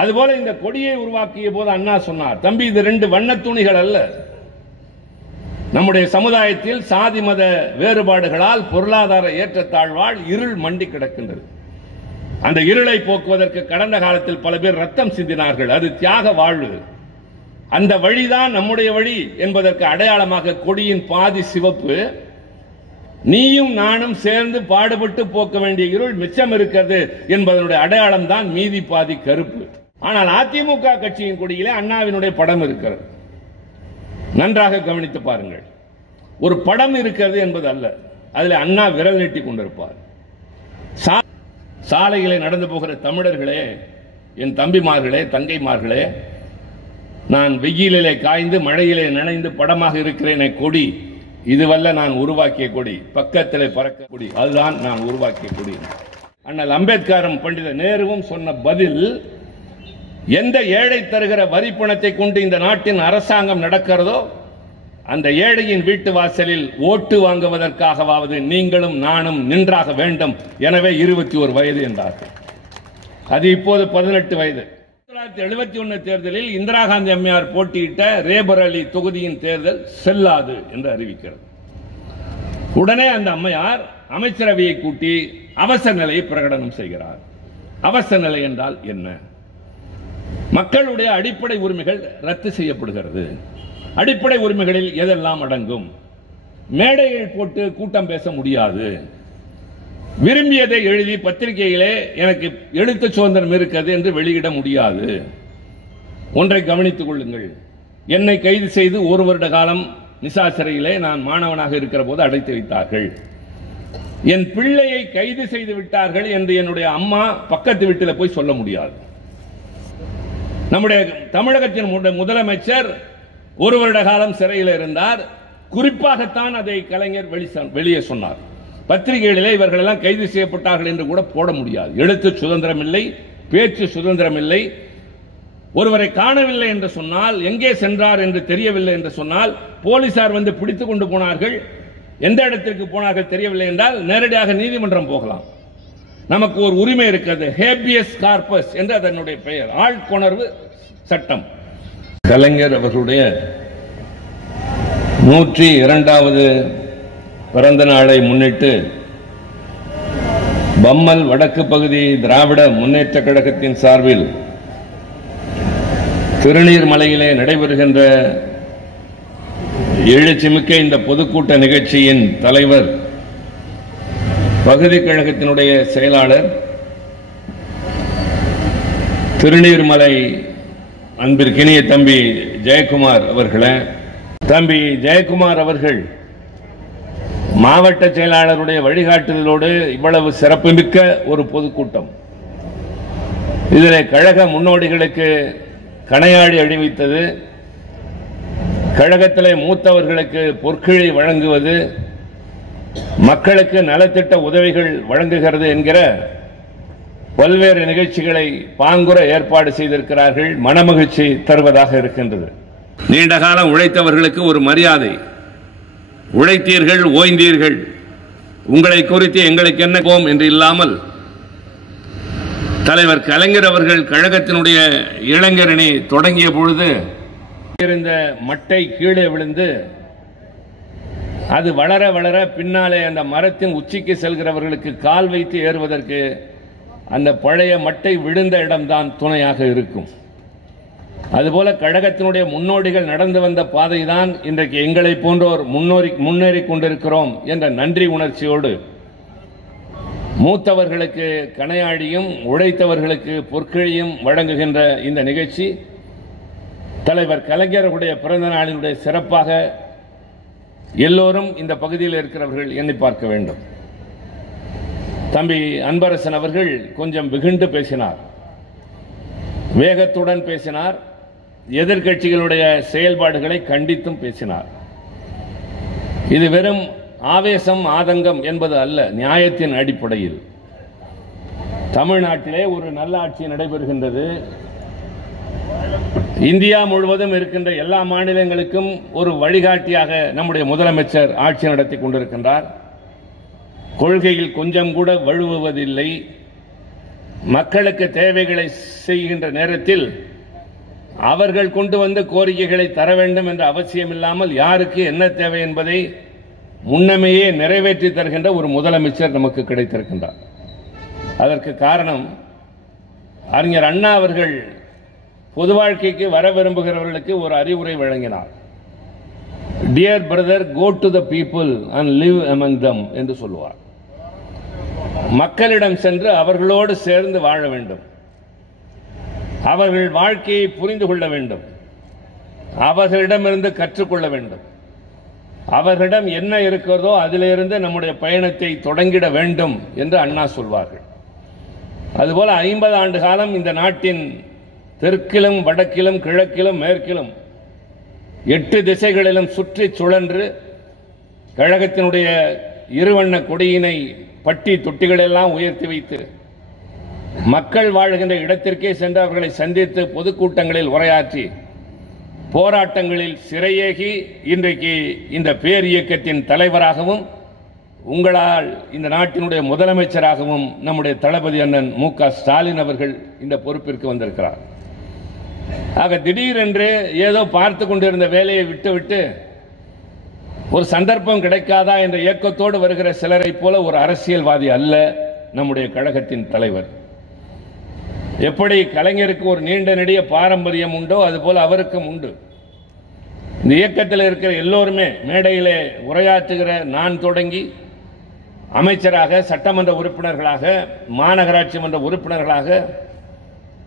அதுபோல இந்த கொடியை உருவாக்கிய போது அண்ணா சொன்னார், தம்பி இது 2 வண்ண துணிகள் அல்ல. நம்முடைய சமுதாயத்தில் சாதி மத வேறுபாடுகளால் பொருளாதார ஏற்றத்தாழ்வால் இருள் மண்டி கிடக்கின்றது. அந்த இருளை போக்குவதற்கு கடந்த காலத்தில் பல பேர் ரத்தம் சிந்தினார்கள். அது தியாக வாழ்வு. அந்த வழிதான் நம்முடைய வழி என்பதற்கு அடையாளமாக கொடியின் பாதி சிவப்பு, நீயும் நானும் சேர்ந்து பாடுபட்டு போக்க வேண்டிய இருள் மிச்சம் இருக்கிறது என்பதனுடைய அடையாளம் தான் மீதி பாதி கருப்பு. ஆனால் அதிமுக கட்சியின் கொடியிலே அண்ணாவினுடைய படம் இருக்கிறது. நன்றாக கவனித்து பாருங்கள். ஒரு படம் இருக்கிறது என்பது அல்ல, அதில் அண்ணா விரல் நீட்டி கொண்டிருப்பார். சாலைகளை நடந்து போகிற தமிழர்களே, என் தம்பிமார்களே, தங்கைமார்களே, நான் வெயிலிலே காய்ந்து மழையிலே நனைந்து படமாக இருக்கிறேன். கொடி இதுவல்ல நான் உருவாக்கிய கொடி, பக்கத்தில் பறக்க கொடி, அதுதான் நான் உருவாக்கிய கொடி. அண்ணல் அம்பேத்கரும் பண்டித நேருவும் சொன்ன பதில், எந்த ஏழை தருகிற வரி பணத்தை கொண்டு இந்த நாட்டின் அரசாங்கம் நடக்கிறதோ அந்த ஏழையின் வீட்டு வாசலில் ஓட்டு வாங்குவதற்காகவாவது நீங்களும் நானும் நின்றாக வேண்டும். எனவே 21 வயது என்றார்கள். அது இப்போது 18 வயது. 1971 தேர்தலில் இந்திரா காந்தி அம்மையார் போட்டியிட்ட ரேபரேலி தொகுதியின் தேர்தல் செல்லாது என்று அறிவிக்கிறது. உடனே அந்த அம்மையார் அமைச்சரவையை கூட்டி அவசர நிலையை பிரகடனம் செய்கிறார். அவசர நிலை என்றால் என்ன? மக்களுடைய அடிப்படை உரிமைகள் ரத்து செய்யப்படுகிறது. அடிப்படை உரிமைகளில் எதெல்லாம் அடங்கும்? மேடையில் போட்டு கூட்டம் பேச முடியாது. விரும்பியதை எழுதி பத்திரிகையிலே எனக்கு எழுத்து சுதந்திரம் இருக்கிறது என்று வெளியிட முடியாது. ஒன்றை கவனித்துக் கொள்ளுங்கள். என்னை கைது செய்து 1 வருட காலம் நிசா சிறையிலே நான் மாணவனாக இருக்கிற போது அடைத்து வைத்தார்கள். என் பிள்ளையை கைது செய்து விட்டார்கள் என்று என்னுடைய அம்மா பக்கத்து வீட்டில் போய் சொல்ல முடியாது. நம்முடைய தமிழகத்தின் முதலமைச்சர் 1 வருட காலம் சிறையில் இருந்தார். குறிப்பாகத்தான் அதை கலைஞர் வெளியே சொன்னார். பத்திரிகைகளிலே இவர்கள் எல்லாம் கைது செய்யப்பட்டார்கள் என்று கூட போட முடியாது. எழுத்து சுதந்திரம் இல்லை, பேச்சு சுதந்திரம் இல்லை. ஒருவரை காணவில்லை என்று சொன்னால், எங்கே சென்றார் என்று தெரியவில்லை என்று சொன்னால், போலீசார் வந்து பிடித்துக் கொண்டு போனார்கள். எந்த இடத்திற்கு போனார்கள் தெரியவில்லை என்றால் நேரடியாக நீதிமன்றம் போகலாம். நமக்கு ஒரு உரிமை இருக்கிறது, ஹேபியஸ் கார்பஸ் என்று அதனுடைய பெயர், ஆழ்கொணர்வு சட்டம். கலைஞர் அவர்களுடைய 102வது பிறந்த நாளை முன்னிட்டு பம்மல் வடக்கு பகுதி திராவிட முன்னேற்ற கழகத்தின் சார்பில் திருநீர்மலையிலே நடைபெறுகின்ற எழுச்சிமிக்க இந்த பொதுக்கூட்ட நிகழ்ச்சியின் தலைவர், பகுதி கழகத்தினுடைய செயலாளர், திருநீர்மலை அன்பிற்கினிய தம்பி ஜெயக்குமார் அவர்களே, தம்பி ஜெயக்குமார் அவர்கள் மாவட்ட செயலாளருடைய வழிகாட்டுதலோடு இவ்வளவு சிறப்புமிக்க ஒரு பொதுக்கூட்டம், இதில் கழக முன்னோடிகளுக்கு கணையாழி அணிவித்தது, கழகத்திலே மூத்தவர்களுக்கு பொற்கிழி வழங்குவது, மக்களுக்கு நலத்திட்ட உதவிகள் வழங்குகிறது என்கிற பல்வேறு நிகழ்ச்சிகளை பாங்குற ஏற்பாடு செய்திருக்கிறார்கள். மனமகிழ்ச்சி தருவதாக இருக்கின்றது. நீண்ட காலம் உழைத்தவர்களுக்கு ஒரு மரியாதை. உழைத்தீர்கள், ஓய்ந்தீர்கள், உங்களை குறித்து எங்களுக்கு என்ன கோம் என்று இல்லாமல் தலைவர் கலைஞர் அவர்கள் கழகத்தினுடைய இளைஞரணி தொடங்கிய பொழுது இருந்த மட்டை கீழே விழுந்து அது வளர வளர பின்னாலே அந்த மரத்தின் உச்சிக்கு செல்கிறவர்களுக்கு கால் வைத்து ஏறுவதற்கு அந்த பழைய மட்டை விழுந்த இடம்தான் துணையாக இருக்கும். அதுபோல கழகத்தினுடைய முன்னோடிகள் நடந்து வந்த பாதைதான் இன்றைக்கு எங்களை போன்றோர் முன்னேறி கொண்டிருக்கிறோம் என்ற நன்றி உணர்ச்சியோடு மூத்தவர்களுக்கு கணையாழியும் உழைத்தவர்களுக்கு பொற்கிழியும் வழங்குகின்ற இந்த நிகழ்ச்சி தலைவர் கலைஞருடைய பிறந்த நாளினுடைய சிறப்பாக எல்லோரும் இந்த பகுதியில் இருக்கிறவர்கள் எண்ணி பார்க்க வேண்டும். தம்பி அன்பரசன் அவர்கள் கொஞ்சம் வெகுண்டு பேசினார், வேகத்துடன் பேசினார், எதிர்க்கட்சிகளுடைய செயல்பாடுகளை கண்டித்தும் பேசினார். இது வெறும் ஆவேசம் ஆதங்கம் என்பது அல்ல, நியாயத்தின் அடிப்படையில். தமிழ்நாட்டிலே ஒரு நல்ல ஆட்சி நடைபெறுகின்றது. இந்தியா முழுவதும் இருக்கின்ற எல்லா மாநிலங்களுக்கும் ஒரு வழிகாட்டியாக நம்முடைய முதலமைச்சர் ஆட்சி நடத்தி கொண்டிருக்கின்றார். கொள்கையில் கொஞ்சம் கூட வழுவுவதில்லை. மக்களுக்கு தேவைகளை செய்கின்ற நேரத்தில் அவர்கள் கொண்டு வந்த கோரிக்கைகளை தர வேண்டும் என்ற அவசியம் இல்லாமல் யாருக்கு என்ன தேவை என்பதை முன்னமேயே நிறைவேற்றி தருகின்ற ஒரு முதலமைச்சர் நமக்கு கிடைத்திருக்கின்றார். அதற்கு காரணம் அறிஞர் அண்ணா அவர்கள் பொது வாழ்க்கைக்கு வர விரும்புகிறவர்களுக்கு ஒரு அறிவுரை வழங்கினார். Dear brother, go to the people and live among them என்று சொல்லுவார். மக்களிடம் சென்று அவர்களோடு சேர்ந்து வாழ வேண்டும், அவர்கள் வாழ்க்கையை புரிந்து கொள்ள வேண்டும், அவர்களிடமிருந்து கற்றுக்கொள்ள வேண்டும், அவர்களிடம் என்ன இருக்கிறதோ அதிலிருந்து நம்முடைய பயணத்தை தொடங்கிட வேண்டும் என்று அண்ணா சொல்வார்கள். அதுபோல 50 ஆண்டு காலம் இந்த நாட்டின் தெற்கிலும் வடக்கிலும் கிழக்கிலும் மேற்கிலும் 8 திசைகளிலும் சுற்றி சுழன்று கழகத்தினுடைய இருவண்ண கொடியினை பட்டி தொட்டிகளெல்லாம் உயர்த்தி வைத்து மக்கள் வாழ்கின்ற இடத்திற்கே சென்று அவர்களை சந்தித்து பொதுக்கூட்டங்களில் உரையாற்றி போராட்டங்களில் சிறையேகி இன்றைக்கு இந்த பேர் இயக்கத்தின் தலைவராகவும் உங்களால் இந்த நாட்டினுடைய முதலமைச்சராகவும் நம்முடைய தளபதி அண்ணன் மு.க. ஸ்டாலின் அவர்கள் இந்த பொறுப்பிற்கு வந்திருக்கிறார். ஆக திடீரென்று ஏதோ பார்த்து கொண்டிருந்த வேலையை விட்டுவிட்டு ஒரு சந்தர்ப்பம் கிடைக்காதா என்ற இயக்கத்தோடு வருகிற சிலரை போல ஒரு அரசியல்வாதி அல்ல நம்முடைய கழகத்தின் தலைவர். எப்படி கலைஞருக்கு ஒரு நீண்ட நெடிய பாரம்பரியம் உண்டோ அதுபோல அவருக்கும் உண்டு. இந்த இயக்கத்தில் இருக்கிற எல்லோருமே மேடையிலே உரையாற்றுகிற நான் தொடங்கி அமைச்சராக, சட்டமன்ற உறுப்பினர்களாக, மாநகராட்சி மன்ற உறுப்பினர்களாக,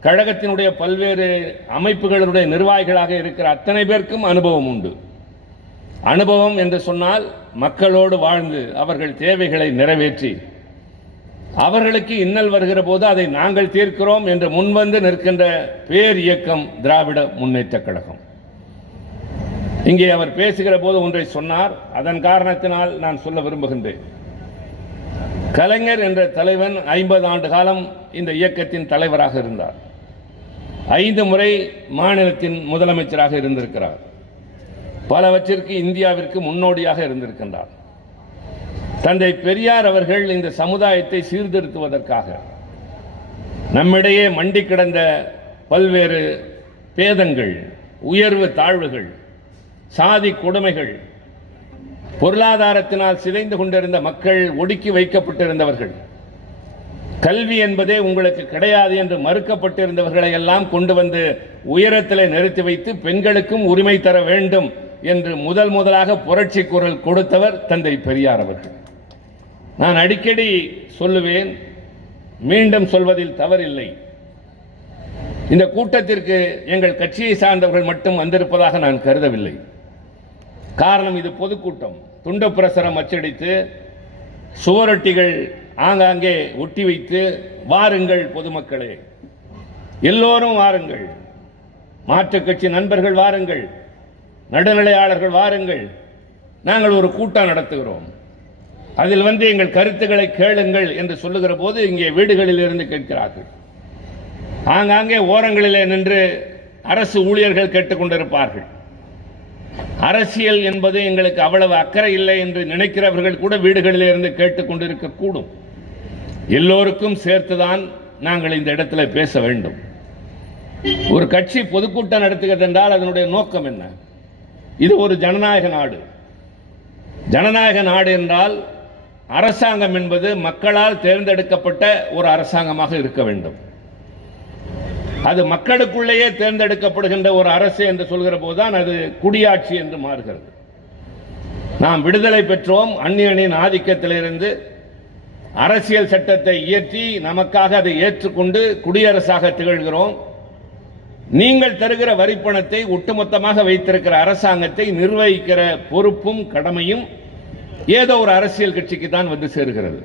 கழகத்தினுடைய பல்வேறு அமைப்புகளுடைய நிர்வாகிகளாக இருக்கிற அத்தனை பேருக்கும் அனுபவம் உண்டு. அனுபவம் என்று சொன்னால் மக்களோடு வாழ்ந்து அவர்கள் தேவைகளை நிறைவேற்றி அவர்களுக்கு இன்னல் வருகிற போது அதை நாங்கள் தீர்க்கிறோம் என்று முன்வந்து நிற்கின்ற பேர் இயக்கம் திராவிட முன்னேற்ற கழகம். இங்கே அவர் பேசுகிற போது ஒன்றை சொன்னார், அதன் காரணத்தினால் நான் சொல்ல விரும்புகின்றேன். கலைஞர் என்ற தலைவன் 50 ஆண்டு காலம் இந்த இயக்கத்தின் தலைவராக இருந்தார். 5 முறை மாநிலத்தின் முதலமைச்சராக இருந்திருக்கிறார். பலவற்றிற்கு இந்தியாவிற்கு முன்னோடியாக இருந்திருக்கின்றார். தந்தை பெரியார் அவர்கள் இந்த சமுதாயத்தை சீர்திருத்துவதற்காக நம்மிடையே மண்டி கிடந்த பல்வேறு பேதங்கள், உயர்வு தாழ்வுகள், சாதி கொடுமைகள், பொருளாதாரத்தினால் சிதைந்து கொண்டிருந்த மக்கள், ஒடுக்கி வைக்கப்பட்டிருந்தவர்கள், கல்வி என்பதே உங்களுக்கு கிடையாது என்று மறுக்கப்பட்டிருந்தவர்களை எல்லாம் கொண்டு வந்து உயரத்திலே நிறுத்தி வைத்து பெண்களுக்கும் உரிமை தர வேண்டும் என்று முதலாக புரட்சி குரல் கொடுத்தவர் தந்தை பெரியார் அவர்கள். நான் அடிக்கடி சொல்லுவேன், மீண்டும் சொல்வதில் தவறில்லை. இந்த கூட்டத்திற்கு எங்கள் கட்சியை சார்ந்தவர்கள் மட்டும் வந்திருப்பதாக நான் கருதவில்லை. காரணம், இது பொதுக்கூட்டம். துண்டு பிரசுரம் அச்சடித்து சுவரொட்டிகள் ஆங்காங்கே ஒட்டி வைத்து வாருங்கள் பொதுமக்களே, எல்லோரும் வாருங்கள், மாற்றுக் கட்சி நண்பர்கள் வாருங்கள், நடுநிலையாளர்கள் வாருங்கள், நாங்கள் ஒரு கூட்டம் நடத்துகிறோம், அதில் வந்து எங்கள் கருத்துக்களை கேளுங்கள் என்று சொல்லுகிற போது இங்கே வீடுகளில் இருந்து கேட்கிறார்கள். ஆங்காங்கே ஓரங்களிலே நின்று அரசு ஊழியர்கள் கேட்டுக்கொண்டிருப்பார்கள். அரசியல் என்பது எங்களுக்கு அவ்வளவு அக்கறை இல்லை என்று நினைக்கிறவர்கள் கூட வீடுகளில் இருந்து கேட்டுக்கொண்டிருக்க கூடும். எல்லோருக்கும் சேர்த்துதான் நாங்கள் இந்த இடத்துல பேச வேண்டும். ஒரு கட்சி பொதுக்கூட்டம் நடத்துகிறது என்றால் அதனுடைய நோக்கம் என்ன? இது ஒரு ஜனநாயக நாடு. ஜனநாயக நாடு என்றால் அரசாங்கம் என்பது மக்களால் தேர்ந்தெடுக்கப்பட்ட ஒரு அரசாங்கமாக இருக்க வேண்டும். அது மக்களுக்குள்ளேயே தேர்ந்தெடுக்கப்படுகின்ற ஒரு அரசு என்று சொல்கிற போதுதான் அது குடியாட்சி என்று மாறுகிறது. நாம் விடுதலை பெற்றோம், அந்நியனின் ஆதிக்கத்திலிருந்து அரசியல் சட்டத்தை இயற்றி நமக்காக அதை ஏற்றுக்கொண்டு குடியரசாக திகழ்கிறோம். நீங்கள் தருகிற வரிப்பணத்தை ஒட்டுமொத்தமாக வைத்திருக்கிற அரசாங்கத்தை நிர்வகிக்கிற பொறுப்பும் கடமையும் ஏதோ ஒரு அரசியல் கட்சிக்கு தான் வந்து சேர்கிறது.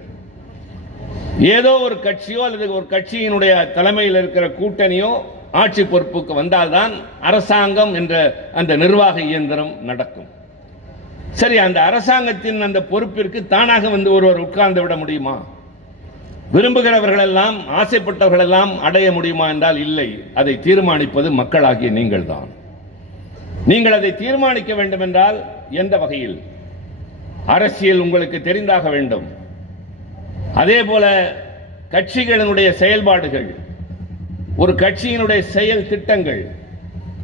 ஏதோ ஒரு கட்சியோ அல்லது ஒரு கட்சியினுடைய தலைமையில் இருக்கிற கூட்டணியோ ஆட்சி பொறுப்புக்கு வந்தால்தான் அரசாங்கம் என்ற அந்த நிர்வாக இயந்திரம் நடக்கும். சரி, அந்த அரசாங்கத்தின் அந்த பொறுப்பிற்கு தானாக வந்து ஒருவர் உட்கார்ந்து விட முடியுமா? விரும்புகிறவர்கள் எல்லாம், ஆசைப்பட்டவர்கள் எல்லாம் அடைய முடியுமா என்றால் இல்லை. அதை தீர்மானிப்பது மக்களாகிய நீங்கள் தான். நீங்கள் அதை தீர்மானிக்க வேண்டும் என்றால் எந்த வகையில்? அரசியல் உங்களுக்கு தெரிந்தாக வேண்டும். அதே போல கட்சிகளினுடைய செயல்பாடுகள், ஒரு கட்சியினுடைய செயல் திட்டங்கள்,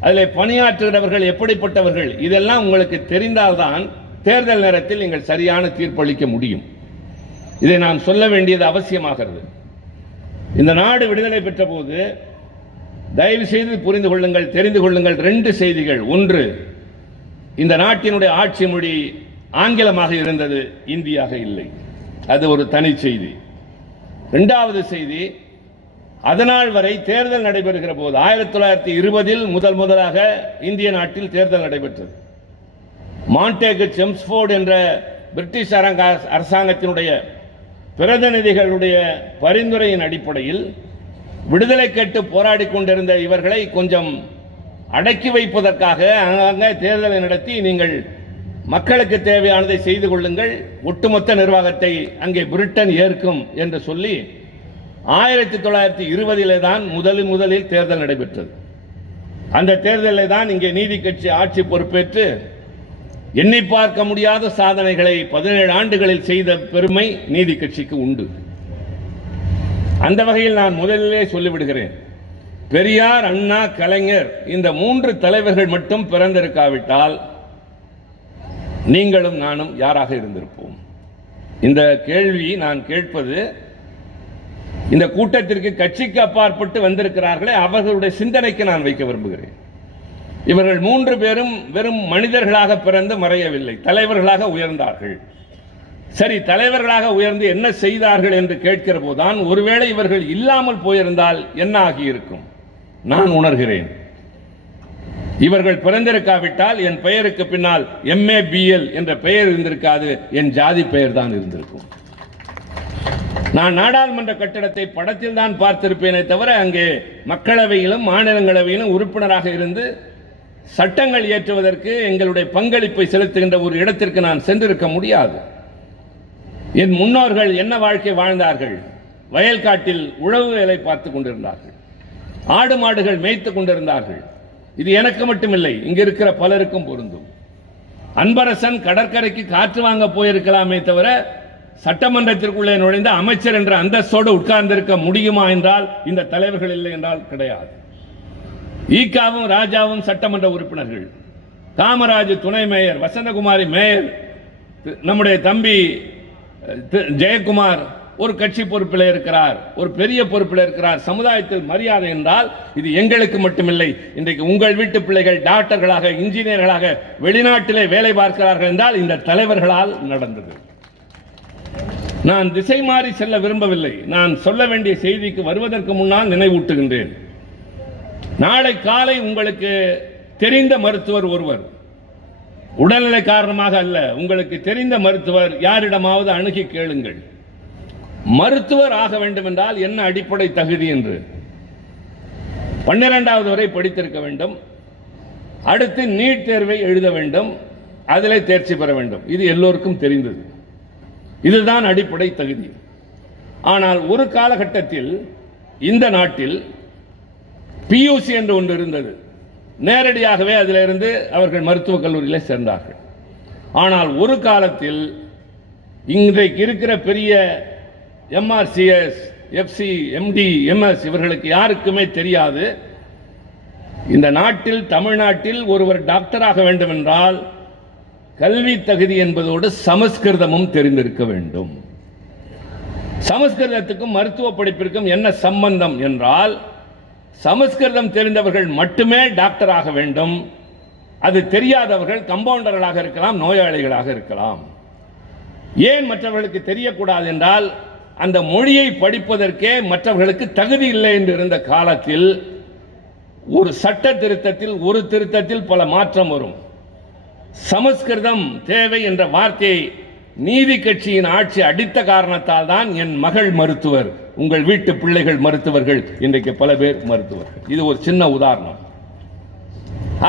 அதில் பணியாற்றுகிறவர்கள் எப்படிப்பட்டவர்கள், இதெல்லாம் உங்களுக்கு தெரிந்தால்தான் தேர்தல் நேரத்தில் நீங்கள் சரியான தீர்ப்பளிக்க முடியும். இதை நான் சொல்ல வேண்டியது அவசியமாகிறது. இந்த நாடு விடுதலை பெற்ற போது தயவு செய்து புரிந்து கொள்ளுங்கள், தெரிந்து கொள்ளுங்கள். 2 செய்திகள். ஒன்று, இந்த நாட்டினுடைய ஆட்சி மொழி ஆங்கிலமாக இருந்தது, இந்தியாக இல்லை. அது ஒரு தனி செய்தி. 2வது செய்தி, அதனால் வரை தேர்தல் நடைபெறுகிற போது 1920 முதலாக இந்திய நாட்டில் தேர்தல் நடைபெற்றது. மான்டேக் செம்ஸ்போர்ட் என்ற பிரிட்டிஷ் அரசாங்கத்தினுடைய பிரதிநிதிகளுடைய பரிந்துரையின் அடிப்படையில் விடுதலை கேட்டு போராடி கொண்டிருந்த இவர்களை கொஞ்சம் அடக்கி வைப்பதற்காக அங்கங்கே தேர்தலை நடத்தி நீங்கள் மக்களுக்கு தேவையானதை செய்து கொள்ளுங்கள், ஒட்டுமொத்த நிர்வாகத்தை அங்கே பிரிட்டன் ஏற்கும் என்று சொல்லி 1920 தான் முதலில் தேர்தல் நடைபெற்றது. அந்த தேர்தலில் தான் இங்கே நீதி கட்சி ஆட்சி பொறுப்பேற்று எண்ணி பார்க்க முடியாத சாதனைகளை 17 ஆண்டுகளில் செய்த பெருமை நீதி கட்சிக்கு உண்டு. அந்த வகையில் நான் முதலிலே சொல்லிவிடுகிறேன், பெரியார், அண்ணா, கலைஞர் இந்த 3 தலைவர்கள் மட்டும் பிறந்திருக்காவிட்டால் நீங்களும் நானும் யாராக இருந்திருப்போம்? இந்த கேள்வி நான் கேட்பது இந்த கூட்டத்திற்கு கட்சிக்கு அப்பாற்பட்டு வந்திருக்கிறார்களே அவர்களுடைய சிந்தனைக்கு நான் வைக்க விரும்புகிறேன். இவர்கள் 3 பேரும் வெறும் மனிதர்களாக பிறந்து மறையவில்லை, தலைவர்களாக உயர்ந்தார்கள். சரி, தலைவர்களாக உயர்ந்து என்ன செய்தார்கள் என்று கேட்கிற போதுதான் ஒருவேளை இவர்கள் இல்லாமல் போயிருந்தால் என்ன ஆகியிருக்கும் நான் உணர்கிறேன். இவர்கள் பிறந்திருக்காவிட்டால் என் பெயருக்கு பின்னால் MA BL என்ற பெயர் இருந்திருக்காது, என் ஜாதி பெயர் தான் இருந்திருக்கும். நான் நாடாளுமன்ற கட்டடத்தை படத்தில் தான் பார்த்திருப்பேனே தவிர அங்கே மக்களவையிலும் மாநிலங்களவையிலும் உறுப்பினராக இருந்து சட்டங்கள் இயற்றுவதற்கு எங்களுடைய பங்களிப்பை செலுத்துகின்ற ஒரு இடத்திற்கு நான் சென்றிருக்க முடியாது. என் முன்னோர்கள் என்ன வாழ்க்கை வாழ்ந்தார்கள்? வயல்காட்டில் உழவு வேலை பார்த்துக் கொண்டிருந்தார்கள், ஆடு மாடுகள் மேய்த்துக் கொண்டிருந்தார்கள். இது எனக்கு மட்டுமில்லை, இங்க இருக்கிற பலருக்கும் பொருந்தும். அன்பரசன் கடற்கரைக்கு காற்று வாங்க போயிருக்கலாமே தவிர சட்டமன்றத்திற்குள்ளே நுழைந்த அமைச்சர் என்ற அந்தஸ்தோடு உட்கார்ந்திருக்க முடியுமா என்றால் இந்த தலைவர்கள் இல்லை என்றால் கிடையாது. ஈகாவும் ராஜாவும் சட்டமன்ற உறுப்பினர்கள், காமராஜ் துணை மேயர், வசந்தகுமாரி மேயர், நம்முடைய தம்பி ஜெயக்குமார் ஒரு கட்சி பொறுப்பில் இருக்கிறார், ஒரு பெரிய பொறுப்பில் இருக்கிறார். சமுதாயத்தில் மரியாதை என்றால் இது எங்களுக்கு மட்டுமில்லை. இன்றைக்கு உங்கள் வீட்டு பிள்ளைகள் டாக்டர்களாக, இன்ஜினியர்களாக வெளிநாட்டிலே வேலை பார்க்கிறார்கள் என்றால் இந்த தலைவர்களால் நடந்தது. நான் திசை மாறி செல்ல விரும்பவில்லை. நான் சொல்ல வேண்டிய செய்திக்கு வருவதற்கு முன்னால் நினைவூட்டுகின்றேன். நாளை காலை உங்களுக்கு தெரிந்த மருத்துவர் ஒருவர், உடல்நிலை காரணமாக அல்ல, உங்களுக்கு தெரிந்த மருத்துவர் யாரிடமாவது அணுகி கேளுங்கள், மருத்துவர் ஆக வேண்டும் என்றால் என்ன அடிப்படை தகுதி என்று. 12வது வரை படித்திருக்க வேண்டும், அடுத்து நீட் தேர்வை எழுத வேண்டும், அதிலே தேர்ச்சி பெற வேண்டும். இது எல்லோருக்கும் தெரிந்தது. இதுதான் அடிப்படை தகுதி. ஆனால் ஒரு காலகட்டத்தில் இந்த நாட்டில் PUC என்று ஒன்று இருந்தது. நேரடியாகவே அதிலிருந்து அவர்கள் மருத்துவக் கல்லூரியில் சேர்ந்தார்கள். ஆனால் ஒரு காலத்தில் இன்றைக்கு இருக்கிற பெரிய MRCS, FC, MD, MS இவர்களுக்கு யாருக்குமே தெரியாது. இந்த நாட்டில், தமிழ்நாட்டில் ஒருவர் டாக்டராக வேண்டும் என்றால் கல்வி தகுதி என்பதோடு சமஸ்கிருதமும் தெரிந்திருக்க வேண்டும். சமஸ்கிருதத்துக்கும் மருத்துவ படிப்பிற்கும் என்ன சம்பந்தம் என்றால் சமஸ்கிருதம் தெரிந்தவர்கள் மட்டுமே டாக்டர் ஆக வேண்டும். அது தெரியாதவர்கள் கம்பவுண்டர்களாக இருக்கலாம், நோயாளிகளாக இருக்கலாம். ஏன் மற்றவர்களுக்கு தெரியக்கூடாது என்றால் அந்த மொழியை படிப்பதற்கே மற்றவர்களுக்கு தகுதி இல்லை என்று இருந்த காலத்தில் ஒரு சட்ட திருத்தத்தில், ஒரு திருத்தத்தில் பல மாற்றம் வரும். சமஸ்கிருதம் தேவை என்ற வார்த்தையை நீதி கட்சியின் ஆட்சி அடித்த காரணத்தால் தான் என் மகள் மருத்துவர், உங்கள் வீட்டு பிள்ளைகள் மருத்துவர்கள், இன்றைக்கு பல பேர் மருத்துவர்கள். இது ஒரு சின்ன உதாரணம்.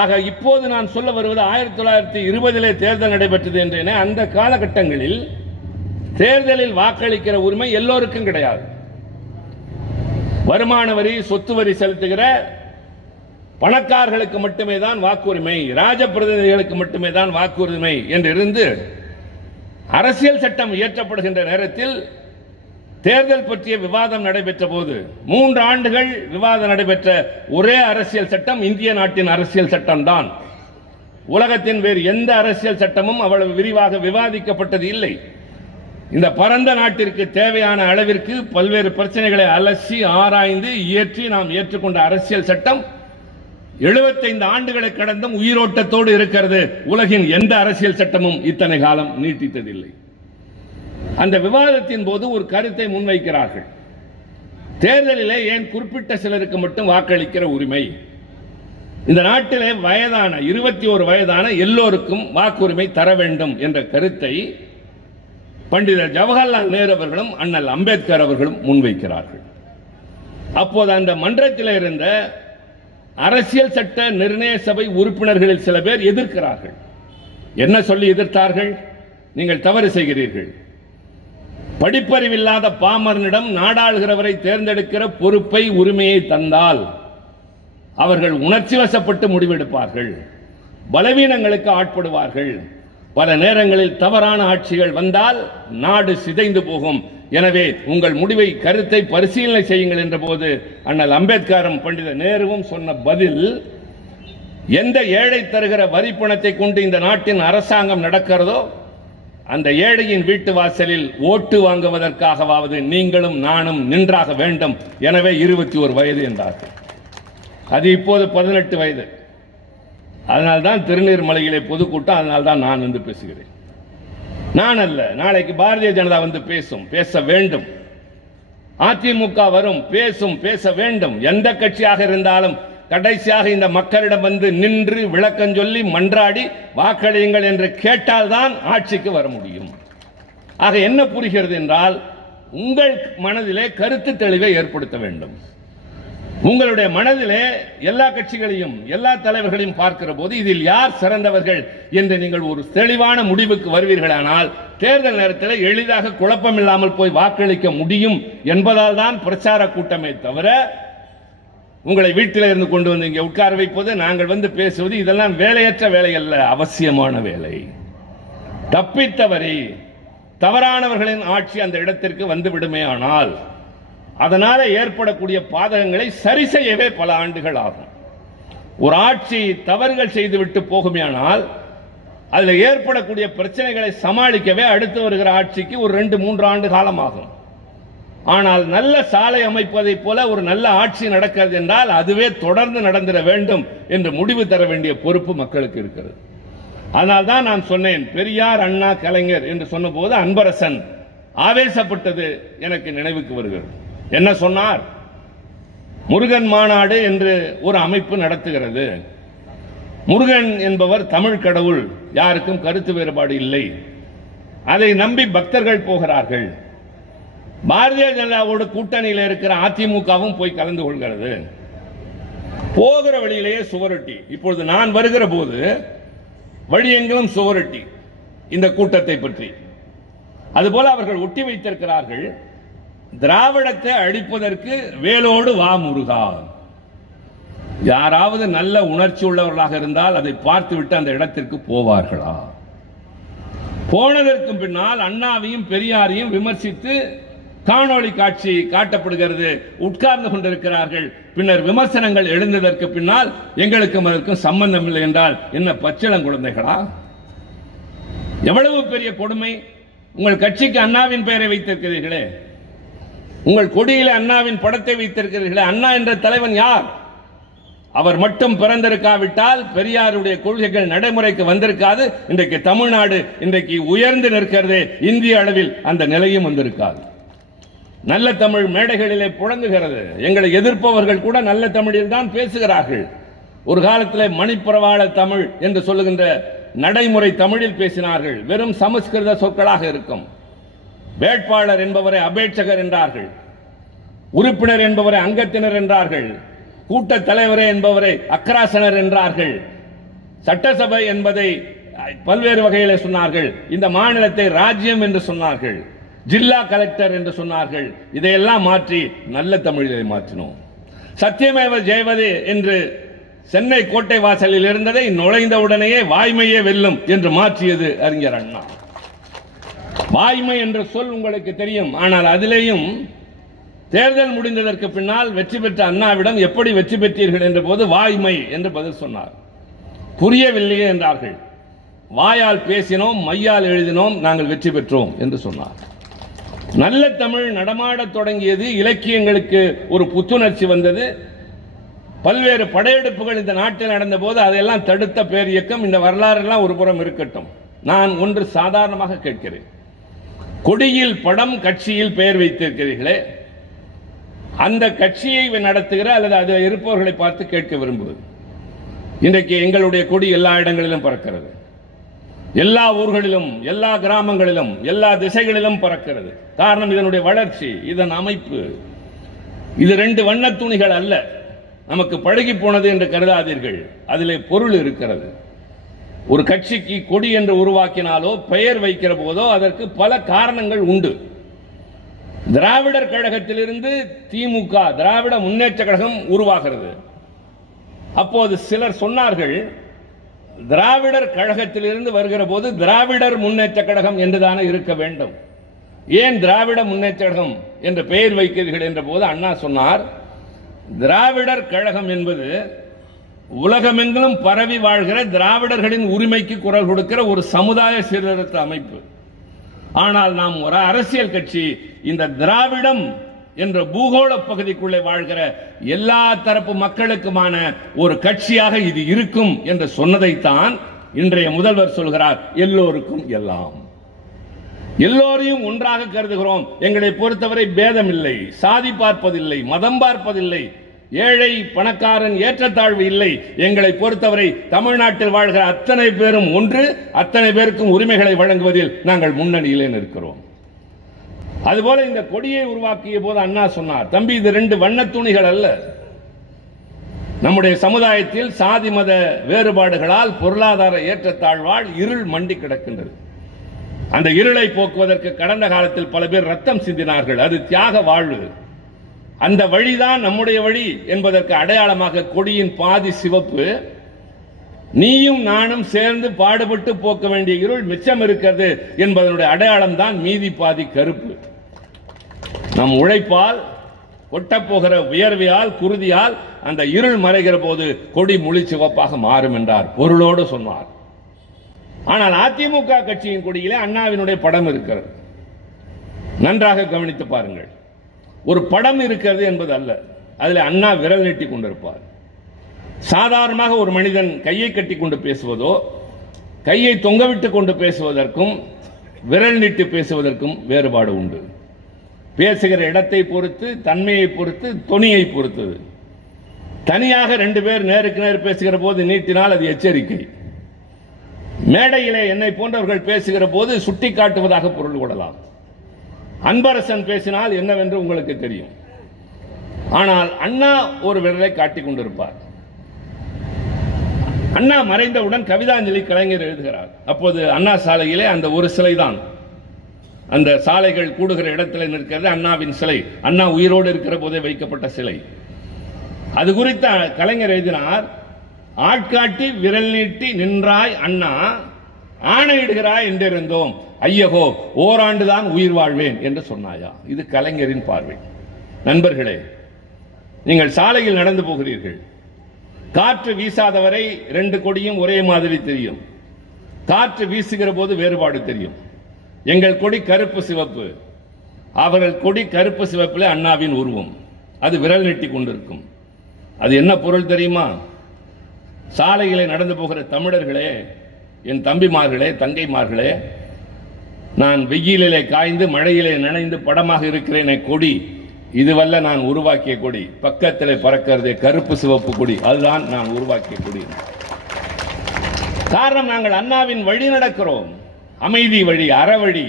ஆக இப்போது நான் சொல்ல வருவது 1920 தேர்தல் நடைபெற்றது என்றேனே, அந்த காலகட்டங்களில் தேர்தலில் வாக்களிக்கிற உரிமை எல்லோருக்கும் கிடையாது. வருமான வரி, சொத்து வரி செலுத்துகிற பணக்காரர்களுக்கு மட்டுமே தான் வாக்குரிமை, ராஜ பிரதிநிதிகளுக்கு மட்டுமே தான் வாக்குரிமை என்று இருந்து அரசியல் சட்டம் இயற்றப்படுகின்ற நேரத்தில் தேர்தல் பற்றிய விவாதம் நடைபெற்ற போது 3 ஆண்டுகள் விவாதம் நடைபெற்ற ஒரே அரசியல் சட்டம் இந்திய நாட்டின் அரசியல் சட்டம் தான். உலகத்தின் வேறு எந்த அரசியல் சட்டமும் அவ்வளவு விரிவாக விவாதிக்கப்பட்டது இல்லை. இந்த பரந்த நாட்டிற்கு தேவையான அளவிற்கு பல்வேறு பிரச்சனைகளை அலசி ஆராய்ந்து இயற்றி நாம் ஏற்றுக்கொண்ட அரசியல் சட்டம் 75 ஆண்டுகளை கடந்தும் உயிரோட்டத்தோடு இருக்கிறது. உலகின் எந்த அரசியல் சட்டமும் இத்தனை காலம் நீட்டித்ததில்லை. அந்த விவாதத்தின் போது ஒரு கருத்தை முன்வைக்கிறார்கள். தேர்தலிலே ஏன் குறிப்பிட்ட சிலருக்கு மட்டும் வாக்களிக்கிற உரிமை? இந்த நாட்டிலே வயதான 21 வயதான எல்லோருக்கும் வாக்குரிமை தர வேண்டும் என்ற கருத்தை பண்டிதர் ஜவஹர்லால் நேரு அவர்களும் அண்ணல் அம்பேத்கர் அவர்களும் முன்வைக்கிறார்கள். அப்போது அந்த மன்றத்தில் இருந்த அரசியல் சட்ட நிர்ணய சபை உறுப்பினர்களில் சில பேர் எதிர்க்கிறார்கள். என்ன சொல்லி எதிர்த்தார்கள்? நீங்கள் தவறு செய்கிறீர்கள். படிப்பறிவில்லாத பாமரனிடம் நாடாளுகிறவரை தேர்ந்தெடுக்கிற பொறுப்பை உரிமையை தந்தால் அவர்கள் உணர்ச்சி வசப்பட்டு முடிவெடுப்பார்கள், பலவீனங்களுக்கு ஆட்படுவார்கள். பல நேரங்களில் தவறான ஆட்சிகள் வந்தால் நாடு சிதைந்து போகும். எனவே உங்கள் முடிவை கருத்தை பரிசீலனை செய்யுங்கள் என்ற போது அண்ணல் அம்பேத்கரும் பண்டித நேருவும் சொன்ன பதில், எந்த ஏழை தருகிற வரி பணத்தை கொண்டு இந்த நாட்டின் அரசாங்கம் நடக்கிறதோ அந்த ஏழையின் வீட்டு வாசலில் ஓட்டு வாங்குவதற்காகவாவது நீங்களும் நானும் நின்றாக வேண்டும். எனவே 21 வயது என்றார்கள். அது இப்போது 18 வயது. அதனால்தான் திருநீர்மலையிலே பொதுக்கூட்டம். அதனால்தான் நான் வந்து பேசுகிறேன். நான் அல்ல, நாளைக்கு பாரதிய ஜனதா வந்து பேச வேண்டும். அதிமுக வரும், பேச வேண்டும். எந்த கட்சியாக இருந்தாலும் கடைசியாக இந்த மக்களிடம் வந்து நின்று விளக்கம் சொல்லி மன்றாடி வாக்களியுங்கள் என்று கேட்டால்தான் ஆட்சிக்கு வர முடியும். ஆக என்ன புரிகிறது என்றால், உங்கள் மனதிலே கருத்து தெளிவை ஏற்படுத்த வேண்டும். உங்களுடைய மனதிலே எல்லா கட்சிகளையும் எல்லா தலைவர்களையும் பார்க்கிற போது இதில் யார் சிறந்தவர்கள் என்று நீங்கள் ஒரு தெளிவான முடிவுக்கு வருவீர்களானால் தேர்தல் நேரத்தில் எளிதாக குழப்பம் இல்லாமல் போய் வாக்களிக்க முடியும் என்பதால் தான் பிரச்சார கூட்டமே தவிர உங்களை வீட்டில் இருந்து கொண்டு வந்து இங்கே உட்கார வைப்பது, நாங்கள் வந்து பேசுவது, இதெல்லாம் வேலையற்ற வேலை அல்ல, அவசியமான வேலை. தப்பித்தவரை தவறானவர்களின் ஆட்சி அந்த இடத்திற்கு வந்து விடுமே ஆனால் அதனால ஏற்படக்கூடிய பாதகங்களை சரி செய்யவே பல ஆண்டுகள் ஆகும். ஒரு ஆட்சி தவறுகள் செய்துவிட்டு போகுமேயானால் அதில் ஏற்படக்கூடிய பிரச்சனைகளை சமாளிக்கவே அடுத்து வருகிற ஆட்சிக்கு ஒரு 2-3 ஆண்டு காலம் ஆகும். ஆனால் நல்ல சாலை அமைப்பதை போல ஒரு நல்ல ஆட்சி நடக்கிறது என்றால் அதுவே தொடர்ந்து நடந்திட வேண்டும் என்று முடிவு தர வேண்டிய பொறுப்பு மக்களுக்கு இருக்கிறது. அதனால்தான் நான் சொன்னேன், பெரியார், அண்ணா, கலைஞர் என்று சொன்ன போது அன்பரசன் ஆவேசப்பட்டது எனக்கு நினைவுக்கு வருகிறது. என்ன சொன்னார்? முருகன் மாநாடு என்று ஒரு அமைப்பு நடத்துகிறது. முருகன் என்பவர் தமிழ் கடவுள், யாருக்கும் கருத்து வேறுபாடு இல்லை. அதை நம்பி பக்தர்கள் போகிறார்கள். பாரதிய ஜனதாவோட கூட்டணியில் இருக்கிற அதிமுகவும் போய் கலந்து கொள்கிறது. போகிற வழியிலேயே சுவரொட்டி. இப்பொழுது நான் வருகிற போது வழியெங்கிலும் சுவரொட்டி இந்த கூட்டத்தை பற்றி. அதுபோல அவர்கள் ஒட்டி வைத்திருக்கிறார்கள், திராவிடத்தை அழிப்பதற்கு வேலோடு வா முருகா. யாராவது நல்ல உணர்ச்சி உள்ளவர்களாக இருந்தால் அதை பார்த்துவிட்டு அந்த இடத்திற்கு போவார்களா? போனதற்கு பின்னால் அண்ணாவையும் பெரியாரையும் விமர்சித்து காணொளி காட்சி காட்டப்படுகிறது, உட்கார்ந்து கொண்டிருக்கிறார்கள். பின்னர் விமர்சனங்கள் எழுந்ததற்கு பின்னால் எங்களுக்கும் அதற்கும் சம்பந்தம் இல்லை என்றால் என்ன பச்சிளம் குழந்தைகளா? எவ்வளவு பெரிய கொடுமை! உங்கள் கட்சிக்கு அண்ணாவின் பெயரை வைத்திருக்கிறீர்களே, உங்கள் கொடியிலே அண்ணாவின் படத்தை வைத்திருக்கிறீர்களே, அண்ணா என்ற தலைவன் யார்? அவர் மட்டும் பிறந்திருக்காவிட்டால் பெரியாருடைய கொள்கைகள் நடைமுறைக்கு வந்திருக்காது. இன்றைக்கு தமிழ்நாடு இன்றைக்கு உயர்ந்து நிற்கிறது. இந்திய அளவில் அந்த நிலையும் வந்திருக்காது. நல்ல தமிழ் மேடைகளிலே புழங்குகிறது. எங்களை எதிர்ப்பவர்கள் கூட நல்ல தமிழில் தான் பேசுகிறார்கள். ஒரு காலத்தில் மணிப்புறவாள தமிழ் என்று சொல்லுகின்ற நடைமுறை தமிழில் பேசினார்கள். வெறும் சமஸ்கிருத சொற்களாக இருக்கும். வேட்பாளர் என்பவரை அபேட்சகர் என்றார்கள், உறுப்பினர் என்பவரை அங்கத்தினர் என்றார்கள், கூட்ட தலைவரே என்பவரை அக்கராசனர் என்றார்கள், சட்டசபை என்பதை பல்வேறு வகையில் சொன்னார்கள், இந்த மாநிலத்தை ராஜ்யம் என்று சொன்னார்கள், ஜில்லா கலெக்டர் என்று சொன்னார்கள். இதையெல்லாம் மாற்றி நல்ல தமிழிலே மாற்றினோம். சத்தியமேவ ஜெயவதே என்று சென்னை கோட்டை வாசலில் இருந்ததை நுழைந்தவுடனேயே வாய்மையே வெல்லும் என்று மாற்றியது அறிஞர் அண்ணா. வாய்மை என்ற சொல் உங்களுக்கு தெரியும். ஆனால் அதிலேயும் தேர்தல் முடிந்ததற்கு பின்னால் வெற்றி பெற்ற அண்ணாவிடம் எப்படி வெற்றி பெற்றீர்கள் என்ற போது வாய்மை என்று பதில் சொன்னார். புரியவில்லையே என்றார்கள். வாயால் பேசினோம், மையால் எழுதினோம், நாங்கள் வெற்றி பெற்றோம் என்று சொன்னார். நல்ல தமிழ் நடமாடத் தொடங்கியது. இலக்கியங்களுக்கு ஒரு புத்துணர்ச்சி வந்தது. பல்வேறு படையெடுப்புகள் இந்த நாட்டில் நடந்த போது அதையெல்லாம் தடுத்த பேர் இயக்கம். இந்த வரலாறு எல்லாம் ஒரு புறம் இருக்கட்டும். நான் ஒன்று சாதாரணமாக கேட்கிறேன். கொடியில் படம், கட்சியில் பெயர் வைத்திருக்கிறீர்களே, அந்த கட்சியை நடத்துகிற அல்லது அதில் இருப்பவர்களை பார்த்து கேட்க விரும்புவது. இன்றைக்கு எங்களுடைய கொடி எல்லா இடங்களிலும் பறக்கிறது. எல்லா ஊர்களிலும், எல்லா கிராமங்களிலும், எல்லா திசைகளிலும் பறக்கிறது. காரணம் இதனுடைய வளர்ச்சி, இதன் அமைப்பு. இது 2 வண்ண துணிகள் அல்ல. நமக்கு பழகி போனது என்று கருதாதீர்கள். அதிலே பொருள் இருக்கிறது. ஒரு கட்சிக்கு கொடி என்று உருவாக்கினாலோ பெயர் வைக்கிற போதோ அதற்கு பல காரணங்கள் உண்டு. திராவிடர் கழகத்திலிருந்து திமுக, திராவிட முன்னேற்ற கழகம் உருவாகிறது. அப்போது சிலர் சொன்னார்கள், திராவிடர் கழகத்திலிருந்து வருகிற போது திராவிடர் முன்னேற்ற கழகம் என்றுதானே இருக்க வேண்டும், ஏன் திராவிட முன்னேற்ற கழகம் என்று பெயர் வைக்கிறீர்கள் என்ற போது அண்ணா சொன்னார், திராவிடர் கழகம் என்பது உலகமெங்கிலும் பரவி வாழ்கிற திராவிடர்களின் உரிமைக்கு குரல் கொடுக்கிற ஒரு சமுதாய சீர்திருத்த அமைப்பு. ஆனால் நாம் ஒரு அரசியல் கட்சி, இந்த திராவிடம் என்ற பூகோள பகுதிக்குள்ளே வாழ்கிற எல்லா தரப்பு மக்களுக்குமான ஒரு கட்சியாக இது இருக்கும் என்று சொன்னதைத்தான் இன்றைய முதல்வர் சொல்கிறார். எல்லோருக்கும் எல்லாம், எல்லோரையும் ஒன்றாக கருதுகிறோம். எங்களை பொறுத்தவரை பேதம் இல்லை, சாதி பார்ப்பதில்லை, மதம் பார்ப்பதில்லை, ஏழை பணக்காரன் ஏற்றத்தாழ்வு இல்லை. எங்களை பொறுத்தவரை தமிழ்நாட்டில் வாழ்கிற அத்தனை பேரும் ஒன்று, அத்தனை பேருக்கும் உரிமைகளை வழங்குவதில் நாங்கள் முன்னணியிலே நிற்கிறோம். அதுபோல இந்த கொடியை உருவாக்கிய போது அண்ணா சொன்னார், தம்பி இது 2 வண்ண துணிகள் அல்ல. நம்முடைய சமுதாயத்தில் சாதி மத வேறுபாடுகளால், பொருளாதார ஏற்றத்தாழ்வால் இருள் மண்டி கிடக்கின்றது. அந்த இருளை போக்குவதற்கு கடந்த காலத்தில் பல பேர் ரத்தம் சிந்தினார்கள். அது தியாக வாழ்வு. அந்த வழிதான் நம்முடைய வழி என்பதற்கு அடையாளமாக கொடியின் பாதி சிவப்பு, நீயும் நானும் சேர்ந்து பாடுபட்டு போக்க வேண்டிய இருள் மிச்சம் இருக்கிறது என்பதனுடைய அடையாளம் தான் மீதி பாதி கருப்பு. நம் உழைப்பால், கொட்டப்போகிற உயர்வையால், குருதியால் அந்த இருள் மறைகிற போது கொடி முழு சிவப்பாக மாறும் என்றார், பொருளோடு சொன்னார். ஆனால் அதிமுக கட்சியின் கொடியிலே அண்ணாவினுடைய படம் இருக்கிறது. நன்றாக கவனித்து பாருங்கள். ஒரு படம் இருக்கிறது என்பது அல்ல, அதில் அண்ணா விரல் நீட்டி கொண்டிருப்பார். சாதாரணமாக ஒரு மனிதன் கையை கட்டி கொண்டு பேசுவதோ, கையை தொங்கவிட்டுக் கொண்டு பேசுவதற்கும் விரல் நீட்டி பேசுவதற்கும் வேறுபாடு உண்டு. பேசுகிற இடத்தை பொறுத்து, தன்மையை பொறுத்து, தொனியை பொறுத்தது. தனியாக 2 பேர் நேருக்கு நேர் பேசுகிற போது நீட்டினால் அது எச்சரிக்கை. மேடையிலே என்னை போன்றவர்கள் பேசுகிற போது சுட்டி காட்டுவதாக பொருள் கொள்ளலாம். அன்பரசன் பேசினால் என்னவென்று உங்களுக்கு தெரியும். ஆனால் அண்ணா ஒரு விரலை காட்டிக் கொண்டிருப்பார். அண்ணா மறைந்தவுடன் கவிதாஞ்சலி கலைஞர் எழுதுகிறார். அப்போது அண்ணா சாலையிலே அந்த ஒரு சிலை தான், அந்த சாலைகள் கூடுகிற இடத்தில் நிற்கிறது அண்ணாவின் சிலை. அண்ணா உயிரோடு இருக்கிற போதே வைக்கப்பட்ட சிலை. அது குறித்த கலைஞர் எழுதினார், ஆட்காட்டி விரல் நீட்டி நின்றாய் அண்ணா, ஆணையிடுகிறாய் என்றிருந்தோம், ஐயகோ ஓராண்டுதான் உயிர் வாழ்வேன் என்று சொன்னாயா. இது கலைஞரின் பார்வை. நண்பர்களே, நீங்கள் சாலையில் நடந்து போகிறீர்கள். காற்று வீசாதவரை 2 கொடியும் ஒரே மாதிரி தெரியும். காற்று வீசுகிற போது வேறுபாடு தெரியும். எங்கள் கொடி கருப்பு சிவப்பு, அவர்கள் கொடி கருப்பு சிவப்பிலே அண்ணாவின் உருவம். அது விரல் நீட்டி கொண்டிருக்கும். அது என்ன பொருள் தெரியுமா? சாலையிலே நடந்து போகிற தமிழர்களே, என் தம்பிமார்களே, தங்கைமார்களே, நான் வெயிலிலே காய்ந்து மழையிலே நனைந்து படமாக இருக்கிறேன் கொடி, இதுவல்ல நான் உருவாக்கிய கொடி. பக்கத்தில் பறக்கிறது கருப்பு சிவப்பு கொடி, அதுதான் நான் உருவாக்கிய கொடி. காரணம், நாங்கள் அண்ணாவின் வழி நடக்கிறோம். அமைதி வழி, அறவழி.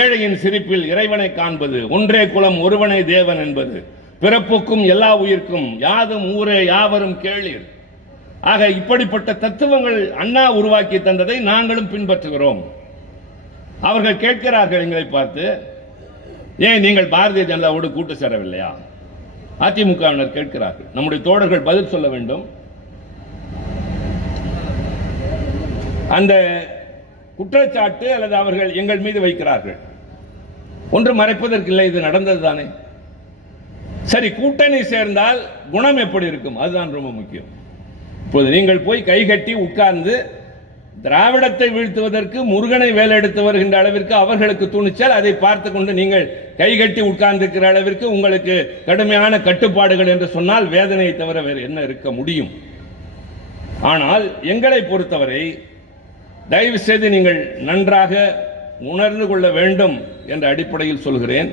ஏழையின் சிரிப்பில் இறைவனை காண்பது, ஒன்றே குலம் ஒருவனே தேவன் என்பது, பிறப்புக்கும் எல்லா உயிர்க்கும் யாதும் ஊரே யாவரும் கேளீர். ஆக இப்படிப்பட்ட தத்துவங்கள் அண்ணா உருவாக்கி தந்ததை நாங்களும் பின்பற்றுகிறோம். அவர்கள் கேட்கிறார்கள் எங்களை பார்த்து, ஏன் நீங்கள் பாரதிய ஜனதாவோடு கூட்டு சேரவில்லையா? அதிமுகவினர் கேட்கிறார்கள். நம்முடைய தோழர்கள் பதில் சொல்ல வேண்டும். அந்த குற்றச்சாட்டு அல்லது அவர்கள் எங்கள் மீது வைக்கிறார்கள். ஒன்று மறைப்பதற்கில்லை, இது நடந்தது தானே. சரி, கூட்டணி சேர்ந்தால் குணம் எப்படி இருக்கும், அதுதான் ரொம்ப முக்கியம். இப்போது நீங்கள் போய் கைகட்டி உட்கார்ந்து திராவிடத்தை வீழ்த்துவதற்கு முருகனை வேலெடுத்து வருகின்ற அளவிற்கு அவர்களுக்கு துணிச்சல், அதை பார்த்து கொண்டு நீங்கள் கைகட்டி உட்கார்ந்திருக்கிற அளவிற்கு உங்களுக்கு கடுமையான கட்டுப்பாடுகள் என்று சொன்னால் வேதனையை தவிர வேறு என்ன இருக்க முடியும்? ஆனால் எங்களை பொறுத்தவரை தயவு செய்து நீங்கள் நன்றாக உணர்ந்து கொள்ள வேண்டும் என்ற அடிப்படையில் சொல்கிறேன்.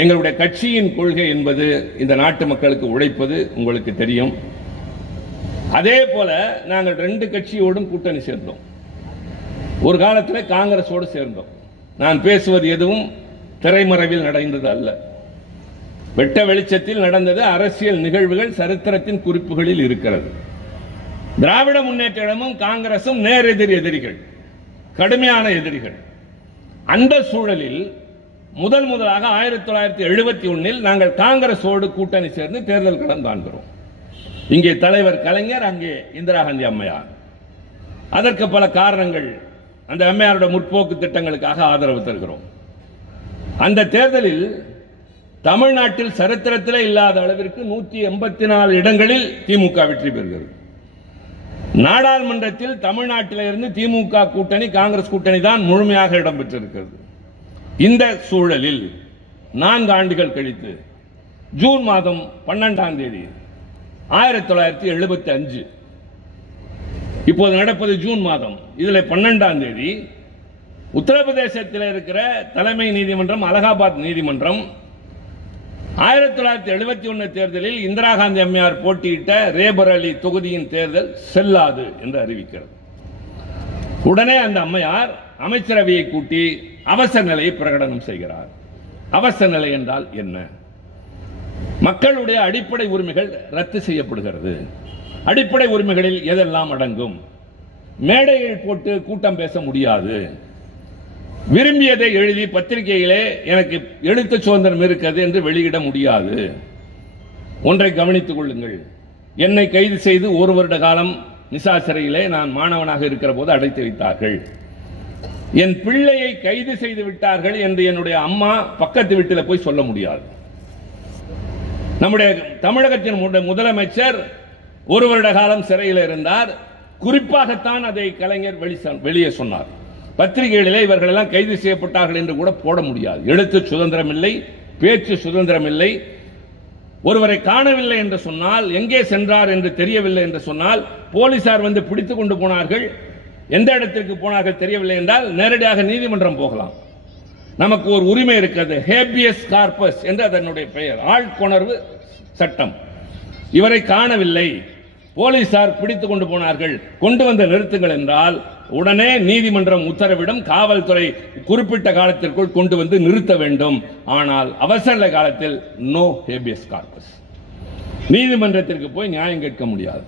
எங்களுடைய கட்சியின் கொள்கை என்பது இந்த நாட்டு மக்களுக்கு உழைப்பது உங்களுக்கு தெரியும். அதே போல நாங்கள் 2 கட்சியோடும் கூட்டணி சேர்ந்தோம். ஒரு காலத்தில் காங்கிரஸோடு சேர்ந்தோம். நான் பேசுவது எதுவும் திரைமறைவில் நடந்தது அல்ல, வெட்ட வெளிச்சத்தில் நடந்தது. அரசியல் நிகழ்வுகள் சரித்திரத்தின் குறிப்புகளில் இருக்கிறது. திராவிட முன்னேற்ற கழகமும் காங்கிரசும் நேரெதிர் எதிரிகள், கடுமையான எதிரிகள். அந்த சூழலில் முதலாக 1971 நாங்கள் காங்கிரஸோடு கூட்டணி சேர்ந்து தேர்தல் களம் காண்கிறோம். இங்கே தலைவர் கலைஞர், அங்கே இந்திரா காந்தி அம்மையார். அதற்கு பல காரணங்கள். அந்த அம்மையாருடைய முற்போக்கு திட்டங்களுக்காக ஆதரவு தருகிறோம். அந்த தேர்தலில் தமிழ்நாட்டில் சரித்திரத்திலே இல்லாத அளவிற்கு 184 இடங்களில் திமுக வெற்றி பெறுகிறது. நாடாளுமன்றத்தில் தமிழ்நாட்டில் இருந்து திமுக கூட்டணி காங்கிரஸ் கூட்டணி தான் முழுமையாக இடம்பெற்றிருக்கிறது. இந்த சூழலில் 4 ஆண்டுகள் கழித்து ஜூன் மாதம் 12ஆம் தேதி 1975, இப்போது நடப்பது ஜூன் மாதம், இதில் 12ஆம் தேதி உத்தரப்பிரதேசத்தில் இருக்கிற தலைமை நீதிமன்றம், அலகாபாத் நீதிமன்றம் 1971 தேர்தலில் இந்திரா காந்தி அம்மையார் போட்டியிட்ட ரேபரேலி தொகுதியின் தேர்தல் செல்லாது என்று அறிவிக்கிறது. உடனே அந்த அம்மையார் அமைச்சரவையை கூட்டி அவசர நிலையை பிரகடனம் செய்கிறார். அவசர நிலை என்றால் என்ன? மக்களுடைய அடிப்படை உரிமைகள் ரத்து செய்யப்படுகிறது. அடிப்படை உரிமைகளில் எதெல்லாம் அடங்கும்? மேடைகள் போட்டு கூட்டம் பேச முடியாது. விரும்பியதை எழுதி பத்திரிகையிலே எனக்கு எழுத்து சுதந்திரம் இருக்கிறது என்று வெளியிட முடியாது. ஒன்றை கவனித்துக் கொள்ளுங்கள். என்னை கைது செய்து 1 வருட காலம் நிசா சிறையிலே நான் மாணவனாக இருக்கிற போது அடைத்து வைத்தார்கள். என் பிள்ளையை கைது செய்து விட்டார்கள் என்று என்னுடைய அம்மா பக்கத்து வீட்டில் போய் சொல்ல முடியாது. நம்முடைய தமிழகத்தின் முதலமைச்சர் 1 வருட காலம் சிறையில் இருந்தார். குறிப்பாகத்தான் அதை கலைஞர் வெளியே சொன்னார். பத்திரிகைகளிலே இவர்கள் எல்லாம் கைது செய்யப்பட்டார்கள் என்று கூட போட முடியாது. எழுத்து சுதந்திரம் இல்லை, பேச்சு சுதந்திரம் இல்லை. ஒருவரை காணவில்லை என்று சொன்னால், எங்கே சென்றார் என்று தெரியவில்லை என்று சொன்னால், போலீசார் வந்து பிடித்துக் கொண்டு போனார்கள். எந்த இடத்திற்கு போனார்கள் தெரியவில்லை என்றால் நேரடியாக நீதிமன்றம் போகலாம். நமக்கு ஒரு உரிமை இருக்கிறது, ஹேபியஸ் கார்பஸ் என்று அதனுடைய பெயர், ஆழ்கொணர்வு சட்டம். இவரை காணவில்லை, போலீசார் பிடித்துக் கொண்டு போனார்கள், கொண்டு வந்து நிறுத்துங்கள் என்றால் உடனே நீதிமன்றம் உத்தரவிடும், காவல்துறை குறிப்பிட்ட காலத்திற்குள் கொண்டு வந்து நிறுத்த வேண்டும். ஆனால் அவசர காலத்தில் நோ ஹேபியஸ் கார்பஸ், நீதிமன்றத்திற்கு போய் நியாயம் கேட்க முடியாது.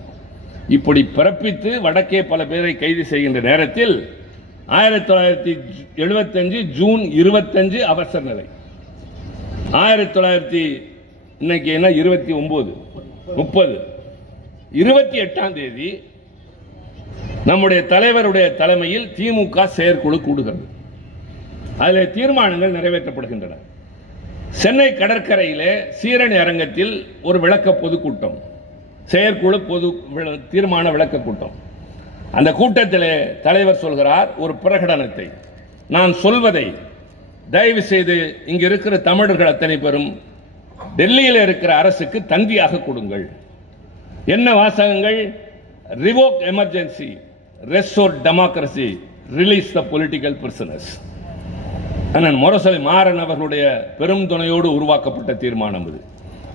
இப்படி பிறப்பித்து வடக்கே பல பேரை கைது செய்கின்ற நேரத்தில் 1975 ஜூன் 25 அவசர நிலை. 1900 இன்னைக்கு என்ன 29 30 28ஆம் தேதி நம்முடைய தலைவருடைய தலைமையில் திமுக செயற்குழு கூடுகிறது. அதில் தீர்மானங்கள் நிறைவேற்றப்படுகின்றன. சென்னை கடற்கரையிலே சீரணி அரங்கத்தில் ஒரு விளக்க பொதுக்கூட்டம், செயற்குழு பொது தீர்மான விளக்க கூட்டம். அந்த கூட்டத்திலே தலைவர் சொல்கிறார் ஒரு பிரகடனத்தை, நான் சொல்வதை தயவு செய்து இங்கு இருக்கிற தமிழர்கள் அத்தனை பேரும் டெல்லியில் இருக்கிற அரசுக்கு தந்தியாக கொடுங்கள். என்ன வாசகங்கள்? Revoke emergency, restore democracy, release the political prisoners. அண்ணன் முரசொலி மாறன் அவர்களுடைய பெரும் துணையோடு உருவாக்கப்பட்ட தீர்மானம் இது.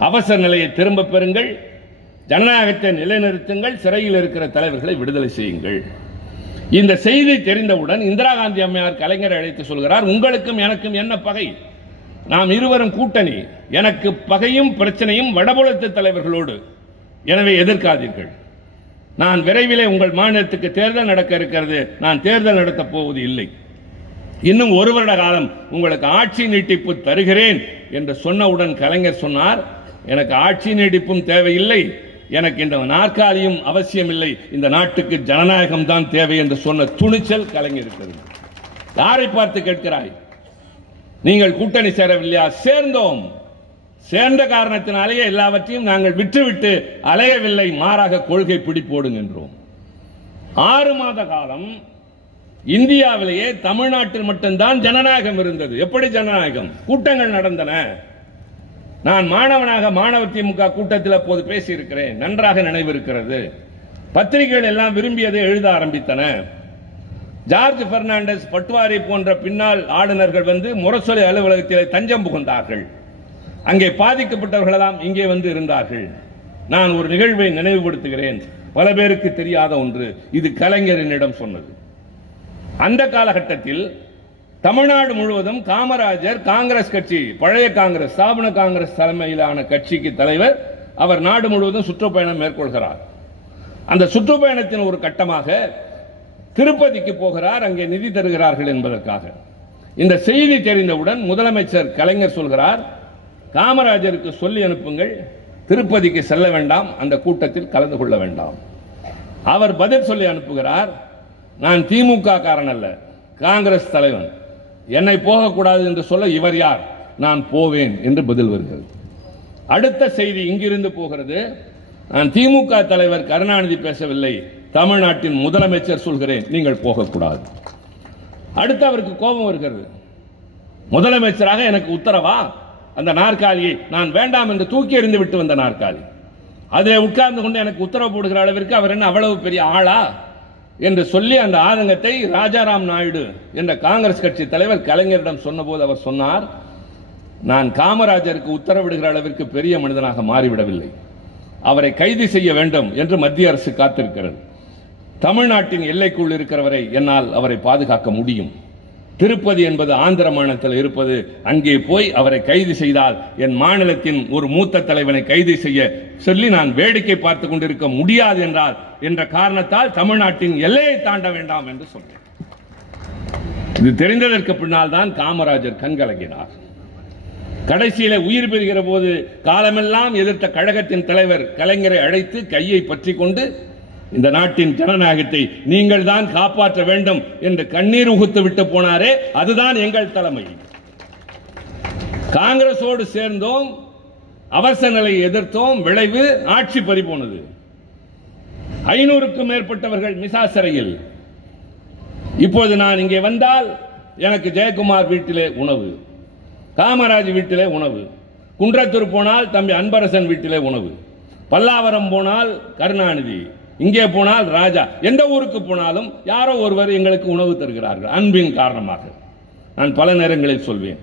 அவசர நிலையை திரும்ப பெறுங்கள், ஜனநாயகத்தை நிலைநிறுத்துங்கள், சிறையில் இருக்கிற தலைவர்களை விடுதலை செய்யுங்கள். இந்த செய்தி தெரிந்தவுடன் இந்திரா காந்தி அம்மையார் கலைஞரை அழைத்து சொல்கிறார், உங்களுக்கும் எனக்கும் என்ன பகை? நாம் இருவரும் கூட்டணி. எனக்கு பகையும் பிரச்சனையும் வடபுலத்து தலைவர்களோடு, எனவே எதிர்க்காதீர்கள். நான் விரைவிலே உங்கள் மாநிலத்துக்கு தேர்தல் நடக்க இருக்கிறது, நான் தேர்தல் நடத்தப் போவது இல்லை. இன்னும் 1 வருட காலம் உங்களுக்கு ஆட்சி நீட்டிப்பு தருகிறேன் என்று சொன்னவுடன் கலைஞர் சொன்னார், எனக்கு ஆட்சி நீட்டிப்பும் தேவையில்லை, எனக்கு இந்த நாற்காலியும் அவசியம் இல்லை, இந்த நாட்டுக்கு ஜனநாயகம் தான் தேவை என்று சொன்ன துணிச்சல் கலைஞர் இருக்கிறது. யாரை பார்த்து கேட்கிறாய்? நீங்கள் கூட்டணி சேரவில்லையா? சேர்ந்தோம். சேர்ந்த காரணத்தினாலேயே எல்லாவற்றையும் நாங்கள் விட்டுவிட்டு அலையவில்லை, மாறாக கொள்கை பிடிப்போடுகின்றோம். 6 மாத காலம் இந்தியாவிலேயே தமிழ்நாட்டில் மட்டும்தான் ஜனநாயகம் இருந்தது. எப்படி ஜனநாயகம்? கூட்டங்கள் நடந்தன. நான் மாணவனாக மாணவர் திமுக கூட்டத்தில் அப்போது பேசியிருக்கிறேன், நன்றாக நினைவிருக்கிறது. பத்திரிகைகள் எல்லாம் விரும்பியதை எழுத ஆரம்பித்தன. ஜார்ஜ் பெர்னாண்டஸ், பட்வாரி போன்ற பின்னால் ஆளுநர்கள் வந்து முரசொலி அலுவலகத்தில் தஞ்சம் புகுந்தார்கள். அங்கே பாதிக்கப்பட்டவர்கள் எல்லாம் இங்கே வந்து இருந்தார்கள். நான் ஒரு நிகழ்வை நினைவுபடுத்துகிறேன், பல பேருக்கு தெரியாத ஒன்று. இது கலைஞர் என்னிடம் சொன்னது. அந்த காலகட்டத்தில் தமிழ்நாடு முழுவதும் காமராஜர் காங்கிரஸ் கட்சி, பழைய காங்கிரஸ், ஸ்தாபன காங்கிரஸ் தலைமையிலான கட்சிக்கு தலைவர். அவர் நாடு முழுவதும் சுற்றுப்பயணம் மேற்கொள்கிறார். அந்த சுற்றுப்பயணத்தின் ஒரு கட்டமாக திருப்பதிக்கு போகிறார். அங்கே நிதி தருகிறார்கள் என்பதற்காக. இந்த செய்தி தெரிந்தவுடன் முதலமைச்சர் கலைஞர் சொல்கிறார், காமராஜருக்கு சொல்லி அனுப்புங்கள், திருப்பதிக்கு செல்ல வேண்டாம், அந்த கூட்டத்தில் கலந்து கொள்ள வேண்டாம். அவர் பதில் சொல்லி அனுப்புகிறார், நான் திமுக காரன் அல்ல, காங்கிரஸ் தலைவன், என்னை போகக்கூடாது என்று சொல்ல இவர் யார், நான் போவேன் என்று பதில் வருகிறது. அடுத்த செய்தி இங்கிருந்து போகிறது, நான் திமுக தலைவர் கருணாநிதி பேசவில்லை, தமிழ்நாட்டின் முதலமைச்சர் சொல்கிறேன், நீங்கள் போகக்கூடாது. அடுத்து அவருக்கு கோபம் வருகிறது, முதலமைச்சராக எனக்கு உத்தரவா? அந்த நாற்காலியை நான் வேண்டாம் என்று தூக்கி எறிந்து விட்டு வந்த நாற்காலி, அதில் உட்கார்ந்து கொண்டு எனக்கு உத்தரவு போடுகிற அளவிற்கு அவர் என்ன அவ்வளவு பெரிய ஆளா என்று சொல்லி அந்த ஆதங்கத்தை ராஜாராம் நாயுடு என்ற காங்கிரஸ் கட்சி தலைவர் கலைஞரிடம் சொன்னபோது அவர் சொன்னார், நான் காமராஜருக்கு உத்தரவிடுகிற அளவிற்கு பெரிய மனிதனாக மாறிவிடவில்லை, அவரை கைது செய்ய வேண்டும் என்று மத்திய அரசு காத்திருக்கிறது. தமிழ்நாட்டின் எல்லைக்குள் இருக்கிறவரை என்னால் அவரை பாதுகாக்க முடியும். திருப்பதி என்பது ஆந்திர மாநிலத்தில் இருப்பது, அங்கே போய் அவரை கைது செய்தால் என் மாநிலத்தின் ஒரு மூத்த தலைவனை கைது செய்ய சொல்லி நான் வேடிக்கை பார்த்துக் கொண்டிருக்க முடியாது என்றால் என்ற காரணத்தால் தமிழ்நாட்டின் எல்லையை தாண்ட வேண்டாம் என்று சொன்னேன். இது தெரிந்ததற்கு பின்னால் தான் காமராஜர் கண்கலங்கினார். கடைசியில உயிர் பெறுகிற போது காலமெல்லாம் எதிர்த்த கழகத்தின் தலைவர் கலைஞரை அழைத்து கையை பற்றி கொண்டு, இந்த நாட்டின் ஜனநாயகத்தை நீங்கள் தான் காப்பாற்ற வேண்டும் என்று கண்ணீர் உகுத்து விட்டு போனாரே, அதுதான் எங்கள் தலைமை. காங்கிரசோடு சேர்ந்தோம், அவசர நிலையை எதிர்த்தோம், விளைவு ஆட்சி பறிபோனது. 500க்கும் மேற்பட்டவர்கள் மிசா சிறையில். இப்போது நான் இங்கே வந்தால் எனக்கு ஜெயக்குமார் வீட்டிலே உணவு, காமராஜ் வீட்டிலே உணவு, குன்றத்தூர் போனால் தம்பி அன்பரசன் வீட்டிலே உணவு, பல்லாவரம் போனால் கருணாநிதி, இங்கே போனால் ராஜா, எந்த ஊருக்கு போனாலும் யாரோ ஒருவர் எங்களுக்கு உணவு தருகிறார்கள் அன்பின் காரணமாக. நான் பல நேரங்களில் சொல்வேன்,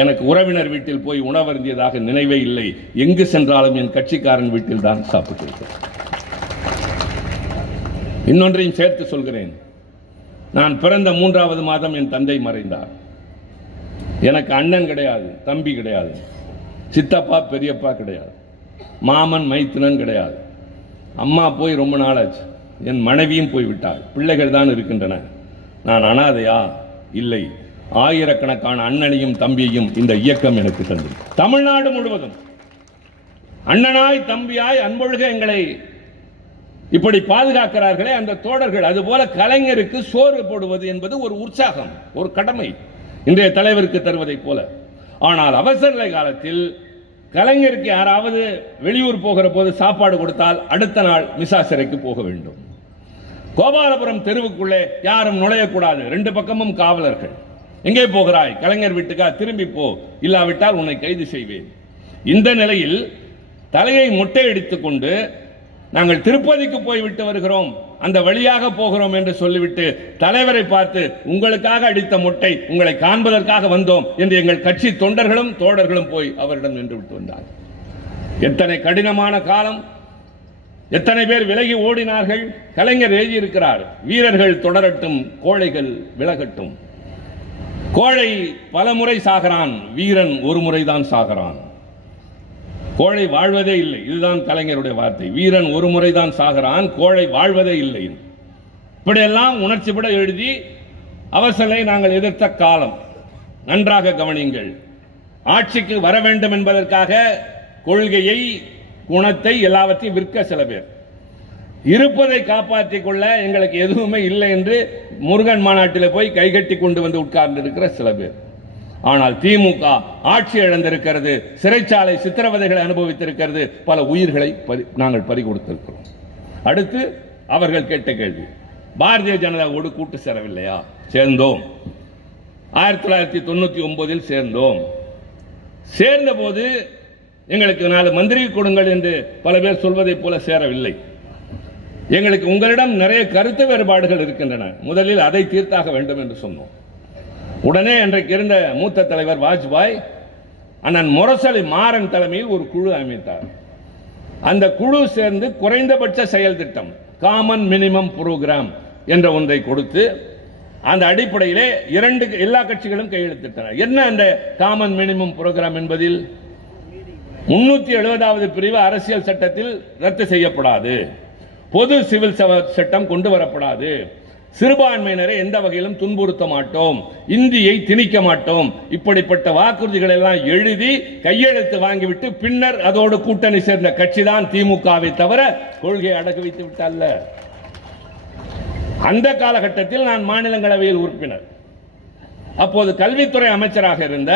எனக்கு உறவினர் வீட்டில் போய் உணவருந்தியதாக நினைவே இல்லை. எங்கு சென்றாலும் என் கட்சிக்காரன் வீட்டில் தான் சாப்பிட்டிருக்கிறேன். இன்னொன்றையும் சேர்த்து சொல்கிறேன், நான் பிறந்த 3வது மாதம் என் தந்தை மறைந்தார். எனக்கு அண்ணன் கிடையாது, தம்பி கிடையாது, சித்தப்பா பெரியப்பா கிடையாது, மாமன் மைத்துனன் கிடையாது. அம்மா போய் ரொம்ப நாளாச்சு, என் மனைவியும் போய்விட்டாள், பிள்ளைகள் தான் இருக்கின்றன. நான் அனாதையா? இல்லை. ஆயிரக்கணக்கான அண்ணனையும் தம்பியையும் இந்த இயக்கம் எனக்கு தந்தது. தமிழ்நாடு முழுவதும் அண்ணனாய் தம்பியாய் அன்பொழுக எங்களை இப்படி பாதுகாக்கிறார்களே அந்த தோழர்கள், அதுபோல கலைஞருக்கு சோறு போடுவது என்பது ஒரு உற்சாகம், ஒரு கடமை இன்றைய தலைவருக்கு தருவதை போல. ஆனால் அவசர நிலை காலத்தில் கலைஞருக்கு யாராவது வெளியூர் போகிற போது சாப்பாடு கொடுத்தால் அடுத்த நாள் மிசா சிறைக்கு போக வேண்டும். கோபாலபுரம் தெருவுக்குள்ளே யாரும் நுழையக்கூடாது, 2 பக்கமும் காவலர்கள். எங்கே போகிறாய்? கலைஞர் வீட்டுக்கா? திரும்பி போ, இல்லாவிட்டால் உன்னை கைது செய்வேன். இந்த நிலையில் தலையை மொட்டையடித்துக் கொண்டு நாங்கள் திருப்பதிக்கு போய்விட்டு வருகிறோம், அந்த வழியாக போகிறோம் என்று சொல்லிவிட்டு தலைவரை பார்த்து, உங்களுக்காக அடித்த மொட்டை, உங்களை காண்பதற்காக வந்தோம் என்று எங்கள் கட்சி தொண்டர்களும் தோழர்களும் போய் அவரிடம் நின்று விட்டு வந்தார். எத்தனை கடினமான காலம், எத்தனை பேர் விலகி ஓடினார்கள். கலைஞர் எழுதியிருக்கிறார், வீரர்கள் தொடரட்டும், கோழைகள் விலகட்டும். கோழை பல முறை சாகிறான், வீரன் ஒரு முறைதான் சாகிறான். கோழை வாழ்வதே இல்லை, இதுதான் கலைஞருடைய வார்த்தை. வீரன் ஒரு முறைதான் சாகிறான், கோழை வாழ்வதே இல்லை. இப்படியெல்லாம் உணர்ச்சிபட எழுதி அவசரை நாங்கள் எதிர்த்த காலம். நன்றாக கவனியுங்கள். ஆட்சிக்கு வர வேண்டும் என்பதற்காக கொள்கையை குணத்தை எல்லாவற்றையும் விற்க சில பேர், இருப்பதை காப்பாற்றிக் கொள்ள எங்களுக்கு எதுவுமே இல்லை என்று முருகன் மாநாட்டில் போய் கைகட்டி கொண்டு வந்து உட்கார்ந்து இருக்கிற சில பேர். ஆனால் திமுக ஆட்சி இழந்திருக்கிறது, சிறைச்சாலை சித்திரவதைகளை அனுபவித்திருக்கிறது, பல உயிர்களை நாங்கள் பறிகொடுத்திருக்கிறோம். அடுத்து அவர்கள் கேட்ட கேள்வி, பாரதிய ஜனதாவோடு கூட்டு சேரவில்லையா? சேர்ந்தோம். 1999 சேர்ந்தோம். சேர்ந்த போது எங்களுக்கு 4 மந்திரி கொடுங்கள் என்று பல பேர் சொல்வதை போல சேரவில்லை. எங்களுக்கு உங்களிடம் நிறைய கருத்து வேறுபாடுகள் இருக்கின்றன, முதலில் அதை தீர்த்தாக வேண்டும் என்று சொன்னோம். உடனே அன்றைக்கு இருந்த மூத்த தலைவர் வாஜ்பாய் அண்ணன் முரசொலி மாறன் தலைமையில் ஒரு குழு அமைத்தார். அந்த குழு சேர்ந்து குறைந்தபட்ச செயல் திட்டம், காமன் மினிமம் புரோகிராம் என்ற ஒன்றை கொடுத்து, அந்த அடிப்படையிலே எல்லா கட்சிகளும் கையெழுத்திட்டன. என்ன அந்த காமன் மினிமம் புரோகிராம் என்பதில் 370வது பிரிவு அரசியல் சட்டத்தில் ரத்து செய்யப்படாது, பொது சிவில் சட்டம் கொண்டு வரப்படாது, சிறுபான்மையினரை எந்த வகையிலும் துன்புறுத்த மாட்டோம், இந்தியை திணிக்க மாட்டோம், இப்படிப்பட்ட வாக்குறுதிகள் எல்லாம் எழுதி கையெழுத்து வாங்கிவிட்டு பின்னர் அதோடு கூட்டணி சேர்ந்த கட்சி தான் திமுகவை தவிர கொள்கையை அடகு வைத்து விட்டல்ல. அந்த காலகட்டத்தில் நான் மாநிலங்களவையில் உறுப்பினர், அப்போது கல்வித்துறை அமைச்சராக இருந்த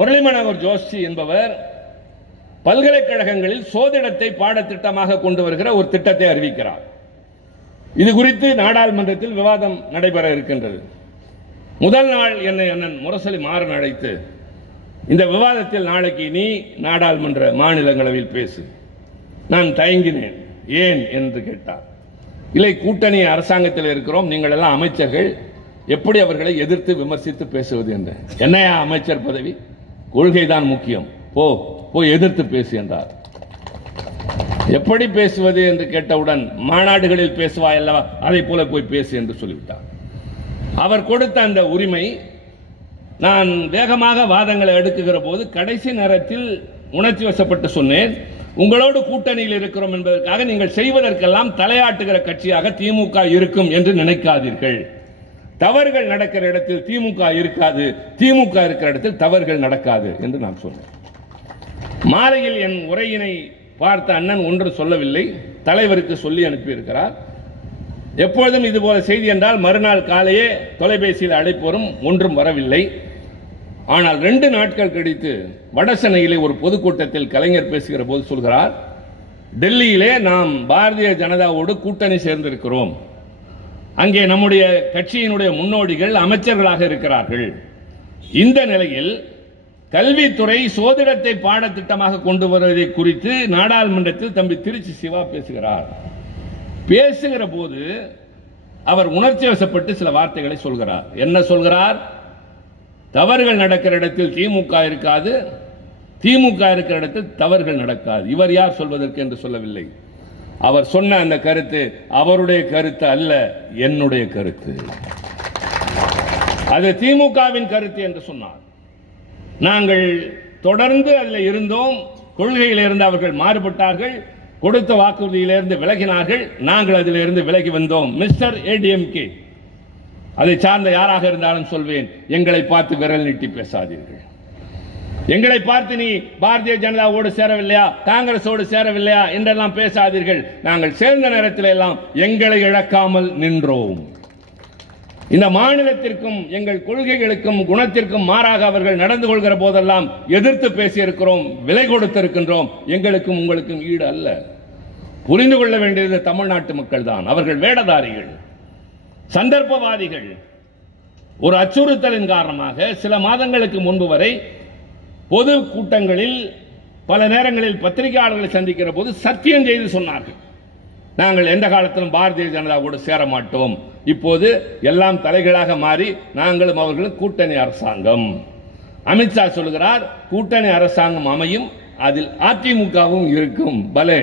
முரளி மனோகர் ஜோஷி என்பவர் பல்கலைக்கழகங்களில் சோதிடத்தை பாடத்திட்டமாக கொண்டு வருகிற ஒரு திட்டத்தை அறிவிக்கிறார். இது குறித்து நாடாளுமன்றத்தில் விவாதம் நடைபெற இருக்கின்றது. முதல் நாள் என்னை அண்ணன் முரசொலி மாறன் அழைத்து, இந்த விவாதத்தில் நாளைக்கு நீ நாடாளுமன்ற மாநிலங்களவையில் பேசு. நான் தயங்கினேன். ஏன் என்று கேட்டார். இல்லை, கூட்டணி அரசாங்கத்தில் இருக்கிறோம், நீங்கள் எல்லாம் அமைச்சர்கள், எப்படி அவர்களை எதிர்த்து விமர்சித்து பேசுவது என்று. என்னையா அமைச்சர் பதவி, கொள்கைதான் முக்கியம், போய் எதிர்த்து பேசு என்றார். எப்படி பேசுவது என்று கேட்டவுடன், மாநாடுகளில் பேசுவாய் அல்லவா, அதை போல போய் பேசு என்று சொல்லிவிட்டார். அவர் கொடுத்த அந்த உரிமை, நான் வேகமாக வாதங்களை எடுக்குகிற போது கடைசி நேரத்தில் உணர்ச்சி வசப்பட்டு சொன்னேன், உங்களோடு கூட்டணியில் இருக்கிறோம் என்பதற்காக நீங்கள் செய்வதற்கெல்லாம் தலையாட்டுகிற கட்சியாக திமுக இருக்கும் என்று நினைக்காதீர்கள். தவறுகள் நடக்கிற இடத்தில் திமுக இருக்காது, திமுக இருக்கிற இடத்தில் தவறுகள் நடக்காது என்று நான் சொன்னேன். மாலையில் என் உரையினை பார்த்த அண்ணன் ஒன்று சொல்லவில்லை, தலைவருக்கு சொல்லி அனுப்பியிருக்கிறார். எப்பொழுதும் இதுபோல செய்தி என்றால் மறுநாள் காலையே தொலைபேசியில் அழைப்பு வரும், ஒன்றும் வரவில்லை. ஆனால் 2 நாட்கள் கழித்து வடசென்னையிலே ஒரு பொதுக்கூட்டத்தில் கலைஞர் பேசுகிற போது சொல்கிறார், டெல்லியிலே நாம் பாரதிய ஜனதாவோடு கூட்டணி சேர்ந்திருக்கிறோம், அங்கே நம்முடைய கட்சியினுடைய முன்னோடிகள் அமைச்சர்களாக இருக்கிறார்கள். இந்த நிலையில் கல்வித்துறை சோதிடத்தை பாடத்திட்டமாக கொண்டு வருவதை குறித்து நாடாளுமன்றத்தில் தம்பி திருச்சி சிவா பேசுகிறார். பேசுகிற போது அவர் உணர்ச்சி வசப்பட்டு சில வார்த்தைகளை சொல்கிறார். என்ன சொல்கிறார்? தவறுகள் நடக்கிற இடத்தில் திமுக இருக்காது, திமுக இருக்கிற இடத்தில் தவறுகள் நடக்காது. இவர் யார் சொல்வதற்கு என்று சொல்லவில்லை. அவர் சொன்ன அந்த கருத்து அவருடைய கருத்து அல்ல, என்னுடைய கருத்து. அது திமுகவின் கருத்து என்று சொன்னார். நாங்கள் தொடர்ந்து அதில் இருந்தோம், கொள்கையில் இருந்து அவர்கள் மாறுபட்டார்கள், கொடுத்த வாக்குறுதியிலிருந்து விலகினார்கள், நாங்கள் அதில் இருந்து விலகி வந்தோம். மிஸ்டர் ஏடிஎம்கே, அதை சார்ந்த யாராக இருந்தாலும் சொல்வேன், எங்களை பார்த்து விரல் நீட்டி பேசாதீர்கள். எங்களை பார்த்து நீ பாரதிய ஜனதாவோடு சேரவில்லையா, காங்கிரஸோடு சேரவில்லையா என்றெல்லாம் பேசாதீர்கள். நாங்கள் சேர்ந்த நேரத்தில் எல்லாம் எங்களை இழக்காமல் நின்றோம். இந்த மாநிலத்திற்கும் எங்கள் கொள்கைகளுக்கும் குணத்திற்கும் மாறாக அவர்கள் நடந்து கொள்கிற போதெல்லாம் எதிர்த்து பேசியிருக்கிறோம், விலை கொடுத்திருக்கின்றோம். எங்களுக்கும் உங்களுக்கும் ஈடு அல்ல. புரிந்து கொள்ள வேண்டியது தமிழ்நாட்டு மக்கள் தான். அவர்கள் வேடதாரிகள், சந்தர்ப்பவாதிகள். ஒரு அச்சுறுத்தலின் காரணமாக சில மாதங்களுக்கு முன்பு வரை பொது கூட்டங்களில் பல நேரங்களில் பத்திரிகையாளர்களை சந்திக்கிற போது சத்தியம் செய்து சொன்னார்கள், நாங்கள் எந்த காலத்திலும் பாரதிய ஜனதாவோடு சேர மாட்டோம். இப்போது எல்லாம் தலைகளாக மாறி நாங்களும் அவர்களும் கூட்டணி அரசாங்கம். அமித்ஷா சொல்கிறார், கூட்டணி அரசாங்கம் அமையும், அதில் அதிமுகவும் இருக்கும். பலே,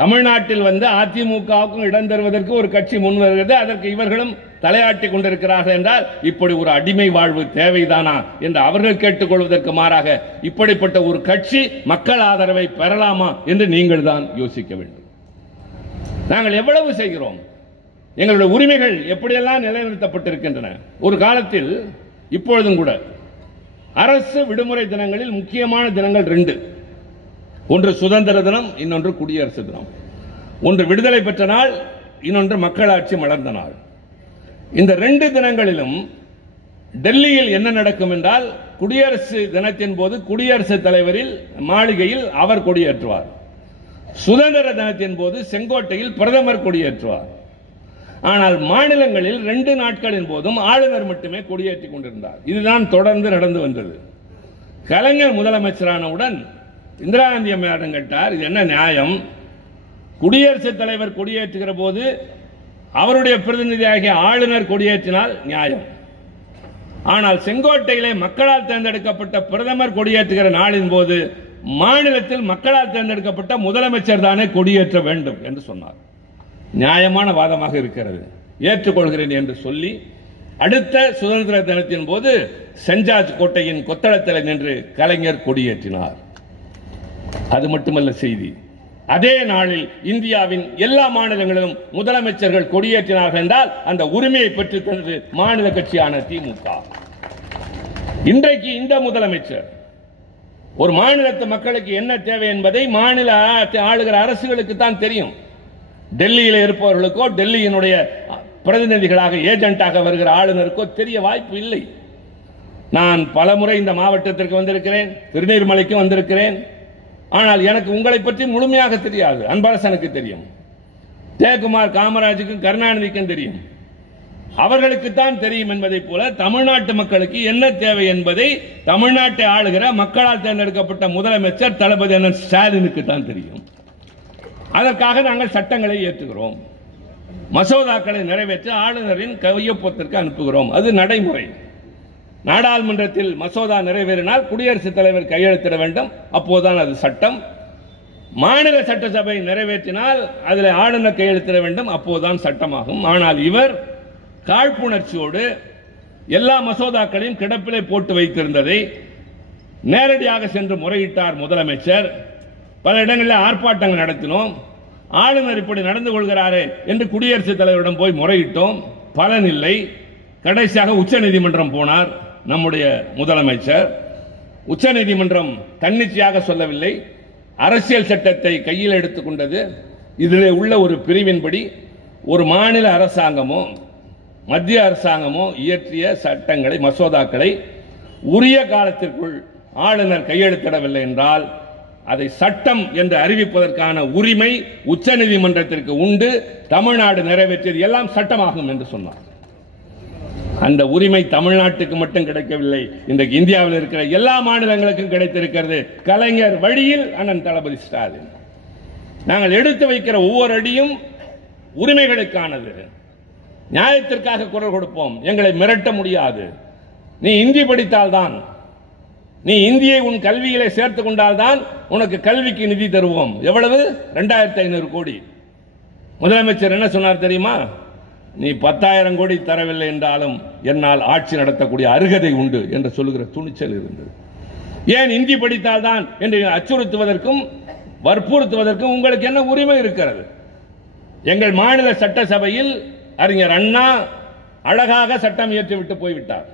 தமிழ்நாட்டில் வந்து அதிமுகவுக்கும் இடம் தருவதற்கு ஒரு கட்சி முன் வருகிறது, அதற்கு இவர்களும் தலையாட்டி கொண்டிருக்கிறார்கள் என்றால் இப்படி ஒரு அடிமை வாழ்வு தேவைதானா என்று அவர்கள் கேட்டுக்கொள்வதற்கு மாறாக இப்படிப்பட்ட ஒரு கட்சி மக்கள் ஆதரவை பெறலாமா என்று நீங்கள் தான் யோசிக்க வேண்டும். நாங்கள் எவ்வளவு செய்கிறோம், எங்களுடைய உரிமைகள் எப்படியெல்லாம் நிலைநிறுத்தப்பட்டிருக்கின்றன. ஒரு காலத்தில், இப்பொழுதும் கூட அரசு விடுமுறை தினங்களில் முக்கியமான தினங்கள் 2, ஒன்று சுதந்திர தினம், இன்னொன்று குடியரசு தினம். ஒன்று விடுதலை பெற்ற நாள், இன்னொன்று மக்களாட்சி மலர்ந்த நாள். இந்த 2 தினங்களிலும் டெல்லியில் என்ன நடக்கும் என்றால், குடியரசு தினத்தின் போது குடியரசுத் தலைவரில் மாளிகையில் அவர் கொடியேற்றுவார். சுதந்திர தினத்தின் போது செங்கோட்டையில் பிரதமர் கொடியேற்றுவார். ஆனால் மாநிலங்களில் 2 நாட்களின் போதும் ஆளுநர் மட்டுமே கொடியேற்றிக் கொண்டிருந்தார். இதுதான் தொடர்ந்து நடந்து வந்தது. கலைஞர் முதலமைச்சரானவுடன் இந்திரா காந்தி அம்மையாரிடம் கேட்டார், இது என்ன நியாயம்? குடியரசுத் தலைவர் கொடியேற்றுகிற போது அவருடைய பிரதிநிதியாகிய ஆளுநர் கொடியேற்றினால் நியாயம். ஆனால் செங்கோட்டையிலே மக்களால் தேர்ந்தெடுக்கப்பட்ட பிரதமர் கொடியேற்றுகிற நாளின் போது மாநிலத்தில் மக்களால் தேர்ந்தெடுக்கப்பட்ட முதலமைச்சர் தானே கொடியேற்ற வேண்டும் என்று சொன்னார். நியாயமான வாதமாக இருக்கிறது, ஏற்றுக்கொள்கிறேன் என்று சொல்லி அடுத்த சுதந்திர தினத்தின் போது சென்ட் ஜார்ஜ் கோட்டையின் கொத்தளத்தில் நின்று கலைஞர் கொடியேற்றினார். அது மட்டுமல்ல செய்தி, அதே நாளில் இந்தியாவின் எல்லா மாநிலங்களிலும் முதலமைச்சர்கள் கொடியேற்றினார்கள் என்றால் அந்த உரிமையை பெற்றுத் தந்தது மாநில கட்சியான திமுக. இன்றைக்கு இந்த முதலமைச்சர் ஒரு மாநிலத்து மக்களுக்கு என்ன தேவை என்பதை மாநில ஆளுகிற அரசுகளுக்கு தான் தெரியும். டெல்லியில் இருப்பவர்களுக்கோ டெல்லியினுடைய பிரதிநிதிகளாக ஏஜென்ட்டாக வருகிற ஆளுநருக்கோ தெரிய வாய்ப்பு இல்லை. நான் பலமுறை இந்த மாவட்டத்திற்கு வந்திருக்கிறேன், திருநீர்மலைக்கும் வந்திருக்கிறேன். ஆனால் எனக்கு உங்களை பற்றி முழுமையாக தெரியாது. அன்பரசனுக்கு தெரியும், ஜெயக்குமார் காமராஜுக்கும் கருணாநிதிக்கும் தெரியும். அவர்களுக்குத்தான் தெரியும் என்பதை போல தமிழ்நாட்டு மக்களுக்கு என்ன தேவை என்பதை தமிழ்நாட்டை ஆளுகிற மக்களால் தேர்ந்தெடுக்கப்பட்ட முதலமைச்சர் தளபதி ஸ்டாலினுக்கு தான் தெரியும். அதற்காக நாங்கள் சட்டங்களை ஏற்றுகிறோம், மசோதாக்களை நிறைவேற்ற ஆளுநரின் கையொப்பத்திற்கு அனுப்புகிறோம். அது நடைமுறை. நாடாளுமன்றத்தில் மசோதா நிறைவேறினால் குடியரசுத் தலைவர் கையெழுத்திட வேண்டும், அப்போதுதான் அது சட்டம். மாநில சட்டசபை நிறைவேற்றினால் அதில் ஆளுநர் கையெழுத்திட வேண்டும், அப்போதுதான் சட்டமாகும். ஆனால் இவர் காழ்ப்புணர்ச்சியோடு எல்லா மசோதாக்களையும் கிடப்பிலே போட்டு வைத்திருந்ததை நேரடியாக சென்று முறையிட்டார் முதலமைச்சர். பல இடங்களில் ஆர்ப்பாட்டங்கள் நடத்தினோம். ஆளுநர் இப்படி நடந்து கொள்கிறாரே என்று குடியரசுத் தலைவரிடம் போய் முறையிட்டோம், பலனில்லை. கடைசியாக உச்சநீதிமன்றம் போனார் நம்முடைய முதலமைச்சர். உச்சநீதிமன்றம் தன்னிச்சையாக சொல்லவில்லை, அரசியல் சட்டத்தை கையில் எடுத்துக் கொண்டது. இதில் உள்ள ஒரு பிரிவின்படி ஒரு மாநில அரசாங்கமோ மத்திய அரசாங்கமோ இயற்றிய சட்டங்களை மசோதாக்களை உரிய காலத்திற்குள் ஆளுநர் கையெழுத்திடவில்லை என்றால் அதை சட்டம் என்று அறிவிப்பதற்கான உரிமை உச்சநீதிமன்றத்திற்கு உண்டு. தமிழ்நாடு நிறைவேற்றியது எல்லாம் சட்டமாகும் என்று சொன்னார். அந்த உரிமை தமிழ்நாட்டுக்கு மட்டும் கிடைக்கவில்லை, இன்றைக்கு இந்தியாவில் இருக்கிற எல்லா மாநிலங்களுக்கும் கிடைத்திருக்கிறது. கலைஞர் வழியில் அண்ணன் தளபதி ஸ்டாலின். நாங்கள் எடுத்து வைக்கிற ஒவ்வொரு அடியும் உரிமைகளுக்கானது. நியாயத்திற்காக குரல் கொடுப்போம், எங்களை மிரட்ட முடியாது. நீ இந்தி படித்தால்தான், நீ இந்தியை உன் கல்வியிலே சேர்த்துக் கொண்டால்தான் உனக்கு கல்விக்கு நிதி தருவோம். எவ்வளவு? 2500 கோடி. முதலமைச்சர் என்ன சொன்னார் தெரியுமா? நீ 10,000 கோடி தரவில்லை என்றாலும் என்னால் ஆட்சி நடத்தக்கூடிய அருகதை உண்டு என்று சொல்லுகிற துணிச்சல் இருந்தது. ஏன் இந்தி படித்தால்தான் என்று அச்சுறுத்துவதற்கும் வற்புறுத்துவதற்கும் உங்களுக்கு என்ன உரிமை இருக்கிறது? எங்கள் மாநில சட்டசபையில் அறிஞர் அண்ணா அழகாக சட்டம் இயற்றிவிட்டு போய்விட்டார்.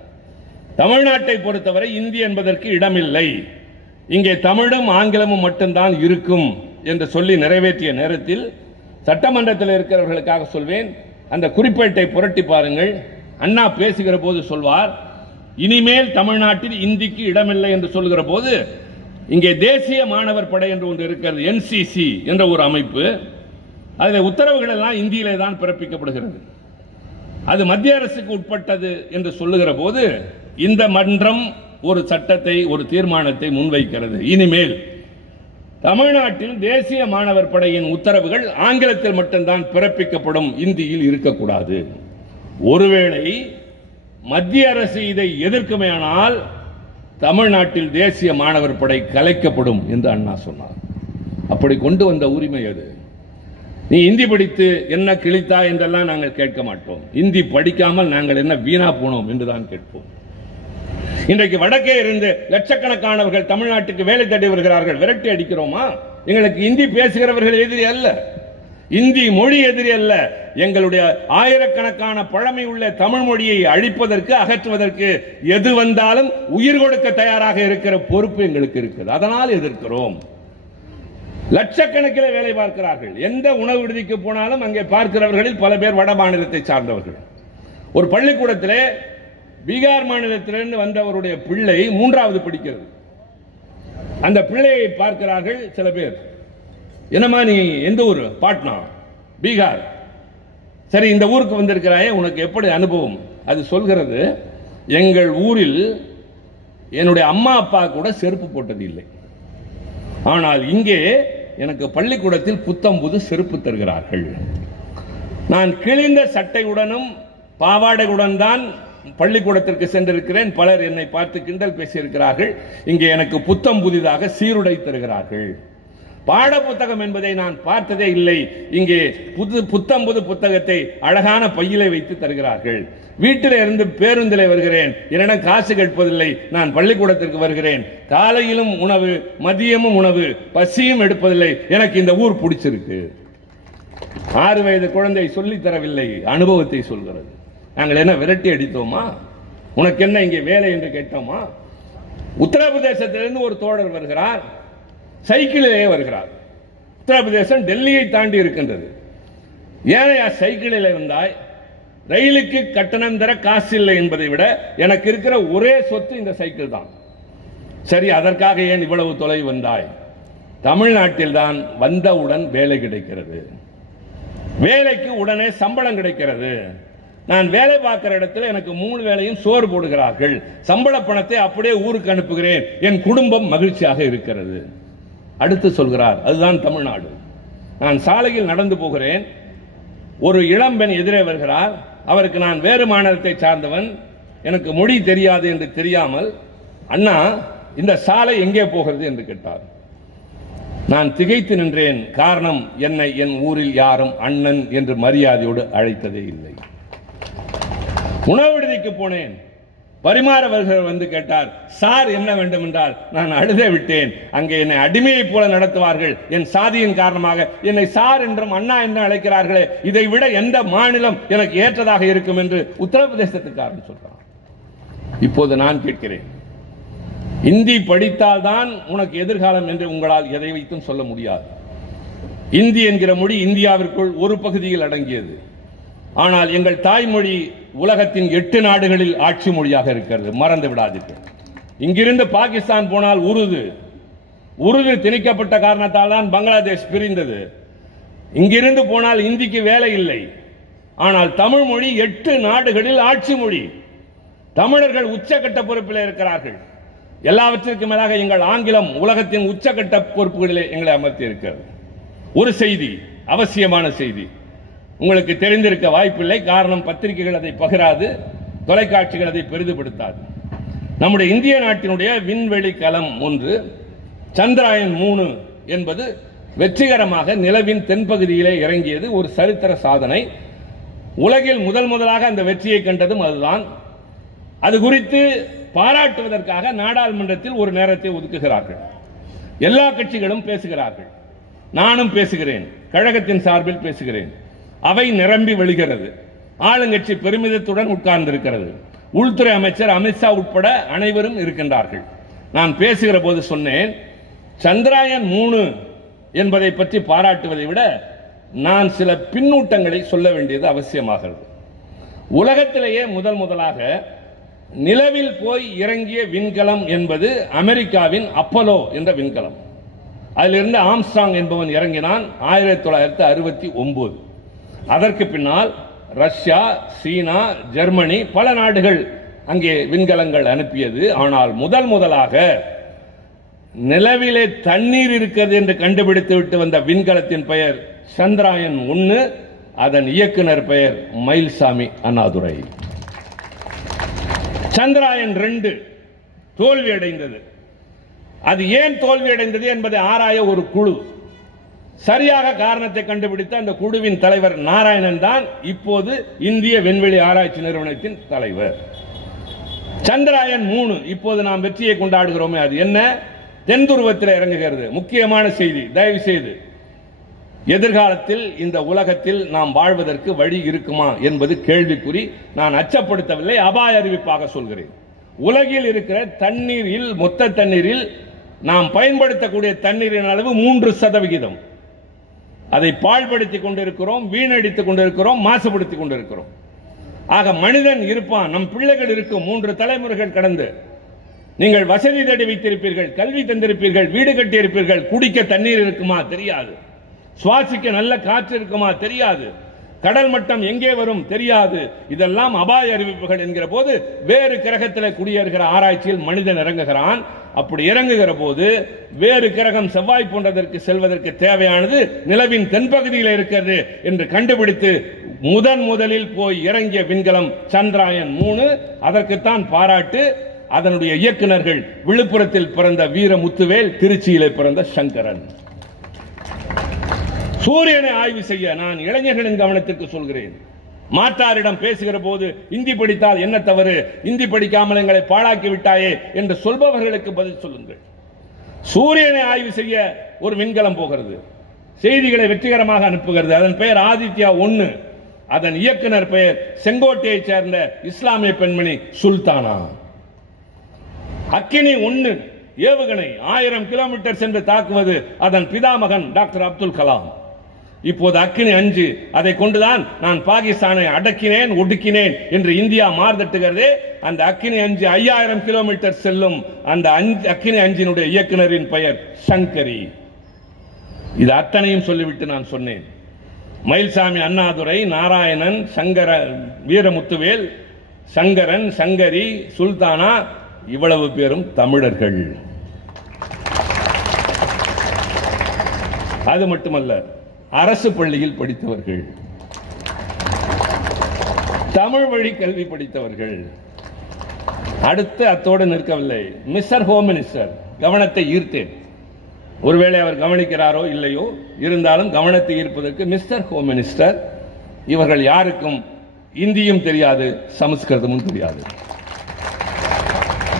தமிழ்நாட்டை பொறுத்தவரை இந்தி என்பதற்கு இடமில்லை, இங்கே தமிழும் ஆங்கிலமும் மட்டும்தான் இருக்கும் என்று சொல்லி நிறைவேற்றிய நேரத்தில் சட்டமன்றத்தில் இருக்கிறவர்களுக்காக சொல்வேன், அந்த குறிப்பேட்டை புரட்டி பாருங்கள். அண்ணா பேசுகிற போது சொல்வார், இனிமேல் தமிழ்நாட்டில் இந்திக்கு இடமில்லை என்று சொல்கிற போது இங்கே தேசிய மாணவர் படை என்று ஒன்று இருக்கிறது, என்சிசி என்ற ஒரு அமைப்பு. அதில் உத்தரவுகள் எல்லாம் இந்தியிலே தான் பிறப்பிக்கப்படுகிறது. அது மத்திய அரசுக்கு உட்பட்டது என்று சொல்லுகிற போது இந்த மன்றம் ஒரு சட்டத்தை, ஒரு தீர்மானத்தை முன்வைக்கிறது. இனிமேல் தமிழ்நாட்டில் தேசிய மாணவர் படையின் உத்தரவுகள் ஆங்கிலத்தில் மட்டும்தான் பிறப்பிக்கப்படும், இந்தியில் இருக்கக்கூடாது. ஒருவேளை மத்திய அரசு இதை எதிர்க்குமேயானால் தமிழ்நாட்டில் தேசிய மாணவர் படை கலைக்கப்படும் என்று அண்ணா சொன்னார். அப்படி கொண்டு வந்த உரிமை அது. நீ இந்தி படித்து என்ன கிழித்தா என்றெல்லாம் நாங்கள் கேட்க மாட்டோம். இந்தி படிக்காமல் நாங்கள் என்ன வீணா போனோம் என்றுதான் கேட்போம். இன்றைக்கு வடக்கே இருந்து லட்சக்கணக்கானவர்கள் தமிழ்நாட்டுக்கு வேலை தேடி வருகிறார்கள். விரட்டி அடிக்கிறோமா? எங்களுக்கு இந்தி பேசுகிறவர்கள் எதிரி அல்ல, இந்தி மொழி எதிரி அல்ல. எங்களுடைய ஆயிரக்கணக்கான பழமை உள்ள தமிழ் மொழியை அழிப்பதற்கு, அகற்றுவதற்கு எது வந்தாலும் உயிர் கொடுக்க தயாராக இருக்கிற பொறுப்பு எங்களுக்கு இருக்குது. அதனால் எதிர்க்கிறோம். லட்சக்கணக்கில் வேலை பார்க்கிறார்கள். எந்த உணவு விடுதிக்கு போனாலும் அங்கே பார்க்கிறவர்களில் பல பேர் வட மாநிலத்தை சார்ந்தவர்கள். ஒரு பள்ளிக்கூடத்திலே பீகார் மாநிலத்திலிருந்து வந்தவருடைய பிள்ளை 3வது படிக்கிறது. அந்த பிள்ளையை பார்க்கிறார்கள் சில பேர். என்னமா நீ எந்த ஊர்? பாட்னா, பீகார். சரி, இந்த ஊருக்கு வந்திருக்கிறாயே, உனக்கு எப்படி அனுபவம்? அது சொல்கிறது, எங்கள் ஊரில் என்னுடைய அம்மா அப்பா கூட செருப்பு போட்டது இல்லை. ஆனால் இங்கே எனக்கு பள்ளிக்கூடத்தில் புத்தம் புது செருப்பு தருகிறார்கள். நான் கிழிந்த சட்டையுடனும் பாவாடையுடன் தான் பள்ளிக்கூடத்திற்கு சென்றிருக்கிறேன். பலர் என்னை பார்த்து கிண்டல் பேசியிருக்கிறார்கள். இங்கே எனக்கு புத்தம் புதிதாக சீருடை தருகிறார்கள். பாட புத்தகம் என்பதை நான் பார்த்ததே இல்லை. இங்கே புத்தம் புது புத்தகத்தை அழகான பையிலே வைத்து தருகிறார்கள். வீட்டில் இருந்து பேருந்திலே வருகிறேன், என்னிடம் காசு கேட்பதில்லை. நான் பள்ளிக்கூடத்திற்கு வருகிறேன். காலையிலும் உணவு, மதியமும் உணவு, பசியும் எடுப்பதில்லை. எனக்கு இந்த ஊர் பிடிச்சிருக்கு. 6 வயது குழந்தை சொல்லி தரவில்லை, அனுபவத்தை சொல்கிறது. நாங்கள் என்ன விரட்டி அடித்தோமா? உனக்கு என்ன இங்கே வேலை என்று கேட்டோமா? உத்தரப்பிரதேசத்திலிருந்து ஒரு தோழர் வருகிறார், சைக்கிளிலே வருகிறார். உத்தரப்பிரதேசம் டெல்லியை தாண்டி இருக்கின்றது. ஏனையா சைக்கிளிலே வந்தாய்? ரயிலுக்கு கட்டணம் தர காசு இல்லை என்பதை விட எனக்கு இருக்கிற ஒரே சொத்து இந்த சைக்கிள் தான். சரி, அதற்காக ஏன் இவ்வளவு தொலைவு வந்தாய்? தமிழ்நாட்டில் தான் வந்தவுடன் வேலை கிடைக்கிறது, வேலைக்கு உடனே சம்பளம் கிடைக்கிறது. நான் வேலை பார்க்கிற இடத்துல எனக்கு 3 வேளையும் சோறு போடுகிறார்கள். சம்பள பணத்தை அப்படியே ஊருக்கு அனுப்புகிறேன். என் குடும்பம் மகிழ்ச்சியாக இருக்கிறது. அடுத்து சொல்கிறார், அதுதான் தமிழ்நாடு. நான் சாலையில் நடந்து போகிறேன். ஒரு இளம்பெண் எதிரே வருகிறார். அவருக்கு நான் வேறு மாநிலத்தை சார்ந்தவன், எனக்கு மொழி தெரியாது என்று தெரியாமல், அண்ணா இந்த சாலை எங்கே போகிறது என்று கேட்டார். நான் திகைத்து நின்றேன். காரணம், என்னை என் ஊரில் யாரும் அண்ணன் என்று மரியாதையோடு அழைத்ததே இல்லை. உணவு விடுதிக்கு போனேன். பரிமாற வருகிறவர் வந்து கேட்டார், சார் என்ன வேண்டும் என்றால் நான் அழுதே விட்டேன். அங்கே என்னை அடிமையை போல நடத்துவார்கள். என் சாதியின் காரணமாக என்னை சார் என்றும் அண்ணா என்றும் அழைக்கிறார்களே, இதை விட எந்த மாநிலம் எனக்கு ஏற்றதாக இருக்கும் என்று உத்தரப்பிரதேசத்துக்காரன் சொல்றான். இப்போது நான் கேட்கிறேன், இந்தி படித்தால்தான் உனக்கு எதிர்காலம் என்று உங்களால் எதை வைத்தும் சொல்ல முடியாது. இந்தி என்கிற மொழி இந்தியாவிற்குள் ஒரு பகுதியில் அடங்கியது. ஆனால் எங்கள் தாய்மொழி உலகத்தின் 8 நாடுகளில் ஆட்சி மொழியாக இருக்கிறது, மறந்து விடாதீர்கள். இங்கிருந்து பாகிஸ்தான் போனால் உருது திணிக்கப்பட்ட காரணத்தால் தான் பங்களாதேஷ் பிரிந்தது. இங்கிருந்து போனால் இந்திக்கு வேலை இல்லை. ஆனால் தமிழ் மொழி 8 நாடுகளில் ஆட்சி மொழி. தமிழர்கள் உச்சகட்ட பொறுப்பில் இருக்கிறார்கள். எல்லாவற்றிற்கும் மேலாக எங்கள் ஆங்கிலம் உலகத்தின் உச்சகட்ட பொறுப்புகளிலே எங்களை அமர்த்தி இருக்கிறது. ஒரு செய்தி, அவசியமான செய்தி, உங்களுக்கு தெரிந்திருக்க வாய்ப்பில்லை. காரணம், பத்திரிகைகள் அதை பகிராது, தொலைக்காட்சிகள் அதை பெரிதுபடுத்தாது. நம்முடைய இந்திய நாட்டினுடைய விண்வெளி கலம் 1 சந்திராயன் 3 என்பது வெற்றிகரமாக நிலவின் தென்பகுதியிலே இறங்கியது. ஒரு சரித்திர சாதனை. உலகில் முதலாக அந்த வெற்றியை கண்டதும் அதுதான். அது குறித்து பாராட்டுவதற்காக நாடாளுமன்றத்தில் ஒரு நேரத்தை ஒதுக்குகிறார்கள். எல்லா கட்சிகளும் பேசுகிறார்கள், நானும் பேசுகிறேன், கழகத்தின் சார்பில் பேசுகிறேன். அவை நிரம்பி வழிகிறது. ஆளுங்கட்சி பெருமிதத்துடன் உட்கார்ந்திருக்கிறது. உள்துறை அமைச்சர் அமித்ஷா உட்பட அனைவரும் இருக்கின்றார்கள். நான் பேசுகிற போது சொன்னேன், சந்திராயன் 3 என்பதை பற்றி பாராட்டுவதை விட நான் சில பின்னூட்டங்களை சொல்ல வேண்டியது அவசியமாகிறது. உலகத்திலேயே முதலாக நிலவில் போய் இறங்கிய விண்கலம் என்பது அமெரிக்காவின் அப்போலோ என்ற விண்கலம். அதிலிருந்து ஆம்ஸ்ட்ராங் என்பவன் இறங்கினான் 1969. அதற்கு பின்னால் ரஷ்யா, சீனா, ஜெர்மனி, பல நாடுகள் அங்கே விண்கலங்கள் அனுப்பியது. ஆனால் முதலாக நிலவிலே தண்ணீர் இருக்கிறது என்று கண்டுபிடித்து விட்டு வந்த விண்கலத்தின் பெயர் சந்திராயன் 1. அதன் இயக்குனர் பெயர் மயில்சாமி அண்ணாதுரை. சந்திராயன் 2 தோல்வி அடைந்தது. அது ஏன் தோல்வி அடைந்தது என்பதை ஆராய ஒரு குழு, சரியாக காரணத்தை கண்டுபிடித்த அந்த குழுவின் தலைவர் நாராயணன் தான் இப்போது இந்திய விண்வெளி ஆராய்ச்சி நிறுவனத்தின் தலைவர். சந்திராயன் 3 இப்போது நாம் வெற்றியை கொண்டாடுகிறோமே, அது என்ன? தென் துருவத்தில் இறங்குகிறது. முக்கியமான செய்தி, தயவு செய்து எதிர்காலத்தில் இந்த உலகத்தில் நாம் வாழ்வதற்கு வழி இருக்குமா என்பது கேள்விக்குறி. நான் அச்சப்படுத்தவில்லை, அபாய அறிவிப்பாக சொல்கிறேன். உலகில் இருக்கிற தண்ணீரில், மொத்த தண்ணீரில் நாம் பயன்படுத்தக்கூடிய தண்ணீரின் அளவு 3%. அதை பாழ்படுத்திக் கொண்டிருக்கிறோம், வீணடித்துக் கொண்டிருக்கிறோம், மாசுபடுத்திக் கொண்டிருக்கிறோம். ஆக மனிதன் இருப்பான், நம் பிள்ளைகள் இருக்கும் 3 தலைமுறைகள் கடந்து. நீங்கள் வசதி தேடி வைத்திருப்பீர்கள், கல்வி தந்திருப்பீர்கள், வீடு கட்டியிருப்பீர்கள், குடிக்க தண்ணீர் இருக்குமா தெரியாது, சுவாசிக்க நல்ல காற்று இருக்குமா தெரியாது, கடல் மட்டம் எங்கே வரும் தெரியாது. இதெல்லாம் அபாய அறிவிப்புகள் என்கிற போது வேறு கிரகத்தில் குடியேறுகிற ஆராய்ச்சியில் மனிதன் இறங்குகிறான். அப்படி இறங்குகிற போது வேறு கிரகம் செவ்வாய் போன்றதற்கு செல்வதற்கு தேவையானது நிலவின் தென்பகுதியில் இருக்கிறது என்று கண்டுபிடித்து முதலில் போய் இறங்கிய விண்கலம் சந்திராயன் 3. அதற்குத்தான் பாராட்டு. அதனுடைய இயக்குநர்கள் விழுப்புரத்தில் பிறந்த வீரமுத்துவேல், திருச்சியிலே பிறந்த சங்கரன். சூரியனை ஆய்வு செய்ய நான் இளைஞர்களின் கவனத்திற்கு சொல்கிறேன். மாற்றாரிடம் பேசுகிற போது இந்தி படித்தால் என்ன தவறு, இந்தி படிக்காமல் எங்களை பாழாக்கி விட்டாயே என்று சொல்பவர்களுக்கு பதில் சொல்லுங்கள். சூரியனை ஆய்வு செய்ய ஒரு விண்கலம் போகிறது, செய்திகளை வெற்றிகரமாக அனுப்புகிறது. அதன் பெயர் ஆதித்யா 1. அதன் இயக்குனர் பெயர் செங்கோட்டையை சேர்ந்த இஸ்லாமிய பெண்மணி சுல்தானா. அக்கினி 1 ஏவுகணை 1000 கிலோமீட்டர் சென்று தாக்குவது அதன் பிதாமகன் டாக்டர் அப்துல் கலாம். இப்போது அக்கினி 5. அதை கொண்டுதான் நான் பாகிஸ்தானை அடக்கினேன், ஒடுக்கினேன் என்று இந்தியா மார்தட்டுகிறதே. அந்த அக்கினி 5 5000 கிலோமீட்டர் செல்லும். அந்த அக்கினி 5 இயக்குனரின் பெயர் சங்கரி. இது அத்தனையும் சொல்லிவிட்டு நான் சொன்னேன், மயில்சாமி அண்ணாதுரை, நாராயணன், சங்கர, வீரமுத்துவேல், சங்கரன், சங்கரி, சுல்தானா, இவ்வளவு பேரும் தமிழர்கள். அது மட்டுமல்ல, அரசு பள்ளியில் படித்தவர்கள், தமிழ் வழி கல்வி படித்தவர்கள். அடுத்து அத்தோடு நிற்கவில்லை, மிஸ்டர் ஹோம் மினிஸ்டர் கவனத்தை ஈர்த்தேன். ஒருவேளை அவர் கவனிக்கிறாரோ இல்லையோ, இருந்தாலும் கவனத்தை ஈர்ப்பதற்கு மிஸ்டர் ஹோம் மினிஸ்டர். இவர்கள் யாருக்கும் இந்தியும் தெரியாது, சமஸ்கிருதமும் தெரியாது.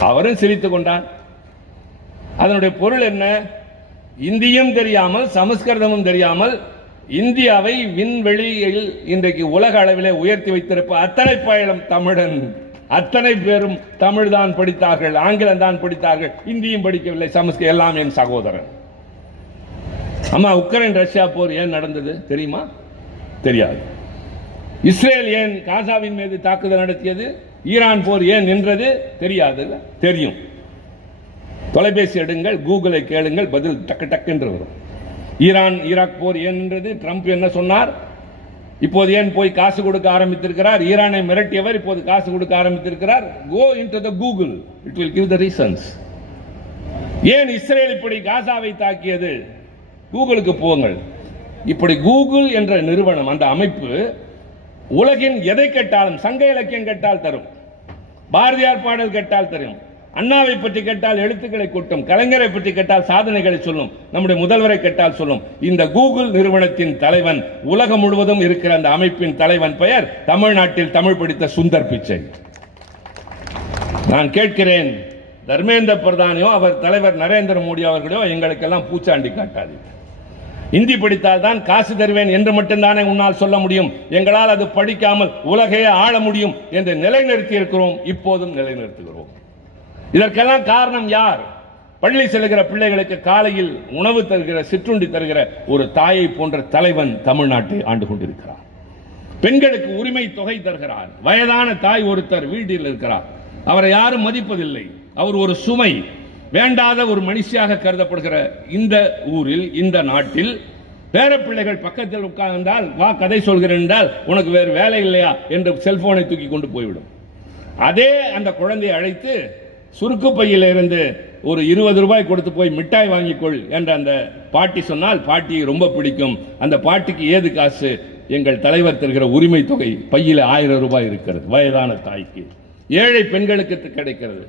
அவரும் சிரித்துக் கொண்டார். அதனுடைய பொருள் என்ன? இந்தியும் தெரியாமல் சமஸ்கிருதமும் தெரியாமல் இந்தியாவை விண்வெளியில் இன்றைக்கு உலக அளவிலே உயர்த்தி வைத்திருப்ப அத்தனை பயணம் தமிழன். அத்தனை பேரும் தமிழ் தான் படித்தார்கள், ஆங்கிலம் தான் படித்தார்கள், இந்தியும் படிக்கவில்லை, சமஸ்கிருதம் எல்லாம் என் சகோதரன். அம்மா, உக்ரைன் ரஷ்யா போர் ஏன் நடந்தது தெரியுமா? தெரியாது. இஸ்ரேல் ஏன் காசாவின் மீது தாக்குதல் நடத்தியது? ஈரான் போர் ஏன் நின்றது? தெரியாது. தெரியும். தொலைபேசி எடுங்கள், கூகுளை கேளுங்கள், பதில் டக்கு டக்கு என்று வரும். ஈரான் ஈராக் போர் ஏன் நின்றது? ட்ரம்ப் என்ன சொன்னார்? இப்போது ஏன் போய் காசு கொடுக்க ஆரம்பித்திருக்கிறார்? ஈரானை மிரட்டியவர் இப்போது காசு கொடுக்க ஆரம்பித்திருக்கிறார். Go into the Google, it will give the reasons. ஏன் இஸ்ரேல் இப்படி காசாவை தாக்கியது? கூகுளுக்கு போங்கள். இப்படி கூகுள் என்ற நிறுவனம், அந்த அமைப்பு உலகின் எதை கேட்டாலும், சங்க இலக்கியம் கேட்டால் தரும், பாரதியார் பாடல் கேட்டால் தரும், அண்ணாவை பற்றி கேட்டால் எழுத்துக்களை கொட்டும், கலைஞரை பற்றி கேட்டால் சாதனைகளை சொல்லும், நம்முடைய முதல்வரை கேட்டால் சொல்லும். இந்த கூகுள் நிறுவனத்தின் தலைவன், உலகம் முழுவதும் இருக்கிற அந்த அமைப்பின் தலைவன் பெயர் தமிழ்நாட்டில் தமிழ் படித்த சுந்தர் பிச்சை. நான் கேட்கிறேன், தர்மேந்திர பிரதானியோ அவர் தலைவர் நரேந்திர மோடி அவர்களோ எங்களுக்கெல்லாம் பூச்சாண்டி காட்டாது. இந்தி படித்தால் தான் காசு தருவேன் என்று மட்டும்தானே உன்னால் சொல்ல முடியும். எங்களால் அது படிக்காமல் உலகையே ஆள முடியும் என்று நிலைநிறுத்தி இருக்கிறோம், இப்போதும் நிலைநிறுத்துகிறோம். இதற்கெல்லாம் காரணம் யார்? பள்ளி செல்கிற பிள்ளைகளுக்கு காலையில் உணவு தருகிற, சிற்றுண்டி தருகிற ஒரு தாயை போன்ற தலைவன் தமிழ்நாட்டை ஆண்டு கொண்டிருக்கிறார். பெண்களுக்கு உரிமை தொகை தருகிறார். வயதான தாய் ஒருத்தர் வீட்டில் இருக்கிறார், அவரை யாரும் மதிப்பதில்லை, அவர் ஒரு சுமை, வேண்டாத ஒரு மனுஷியாக கருதப்படுகிற இந்த ஊரில், இந்த நாட்டில் பேரப்பிள்ளைகள் பக்கத்தில் உட்கார்ந்தால், வா கதை சொல்கிறேன் என்றால், உனக்கு வேறு வேலை இல்லையா என்று செல்போனை தூக்கி கொண்டு போய்விடும். அதே அந்த குழந்தையை அழைத்து சுருக்கு பையில் இருந்து ஒரு 20 ரூபாய் கொடுத்து போய் மிட்டாய் வாங்கிக்கொள் என்ற அந்த பாட்டி சொன்னால் பாட்டியை ரொம்ப பிடிக்கும். அந்த பாட்டிக்கு ஏது காசு? எங்கள் தலைவர் தருகிற உரிமை தொகை பையில் 1000 ரூபாய் இருக்கிறது வயதான தாய்க்கு. ஏழை பெண்களுக்கு கிடைக்கிறது.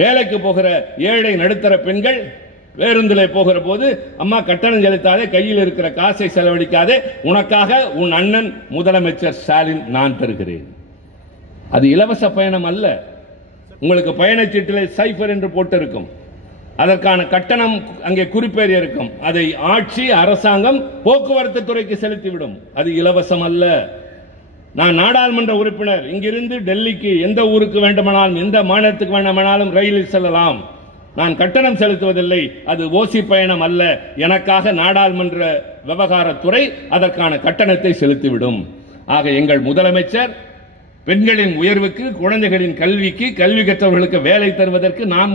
வேலைக்கு போகிற ஏழை நடுத்தர பெண்கள் பேருந்திலே போகிற போது, அம்மா கட்டணம் செலுத்தாதே, கையில் இருக்கிற காசை செலவழிக்காதே, உனக்காக உன் அண்ணன் முதலமைச்சர் ஸ்டாலின் நான் தருகிறேன். அது இலவச பயணம் அல்ல. உங்களுக்கு பயணச்சீட்டில் சைபர் என்று போட்டு இருக்கும், அதற்கான கட்டணம் அங்கே குறிப்பேறி இருக்கும். அதை ஆட்சி, அரசாங்கம் போக்குவரத்து துறைக்கு செலுத்திவிடும். அது இலவசம் அல்ல. நான் நாடாளுமன்ற உறுப்பினர், இங்கிருந்து டெல்லிக்கு எந்த ஊருக்கு வேண்டுமானாலும், எந்த மாநிலத்துக்கு வேண்டுமானாலும் ரயிலில் செல்லலாம். நான் கட்டணம் செலுத்துவதில்லை, அது ஓசி பயணம் அல்ல. எனக்காக நாடாளுமன்ற விவகாரத்துறை அதற்கான கட்டணத்தை செலுத்திவிடும். ஆக எங்கள் முதலமைச்சர் பெண்களின் உயர்வுக்கு, குழந்தைகளின் கல்விக்கு, கல்வி கற்றவர்களுக்கு வேலை தருவதற்கு நான்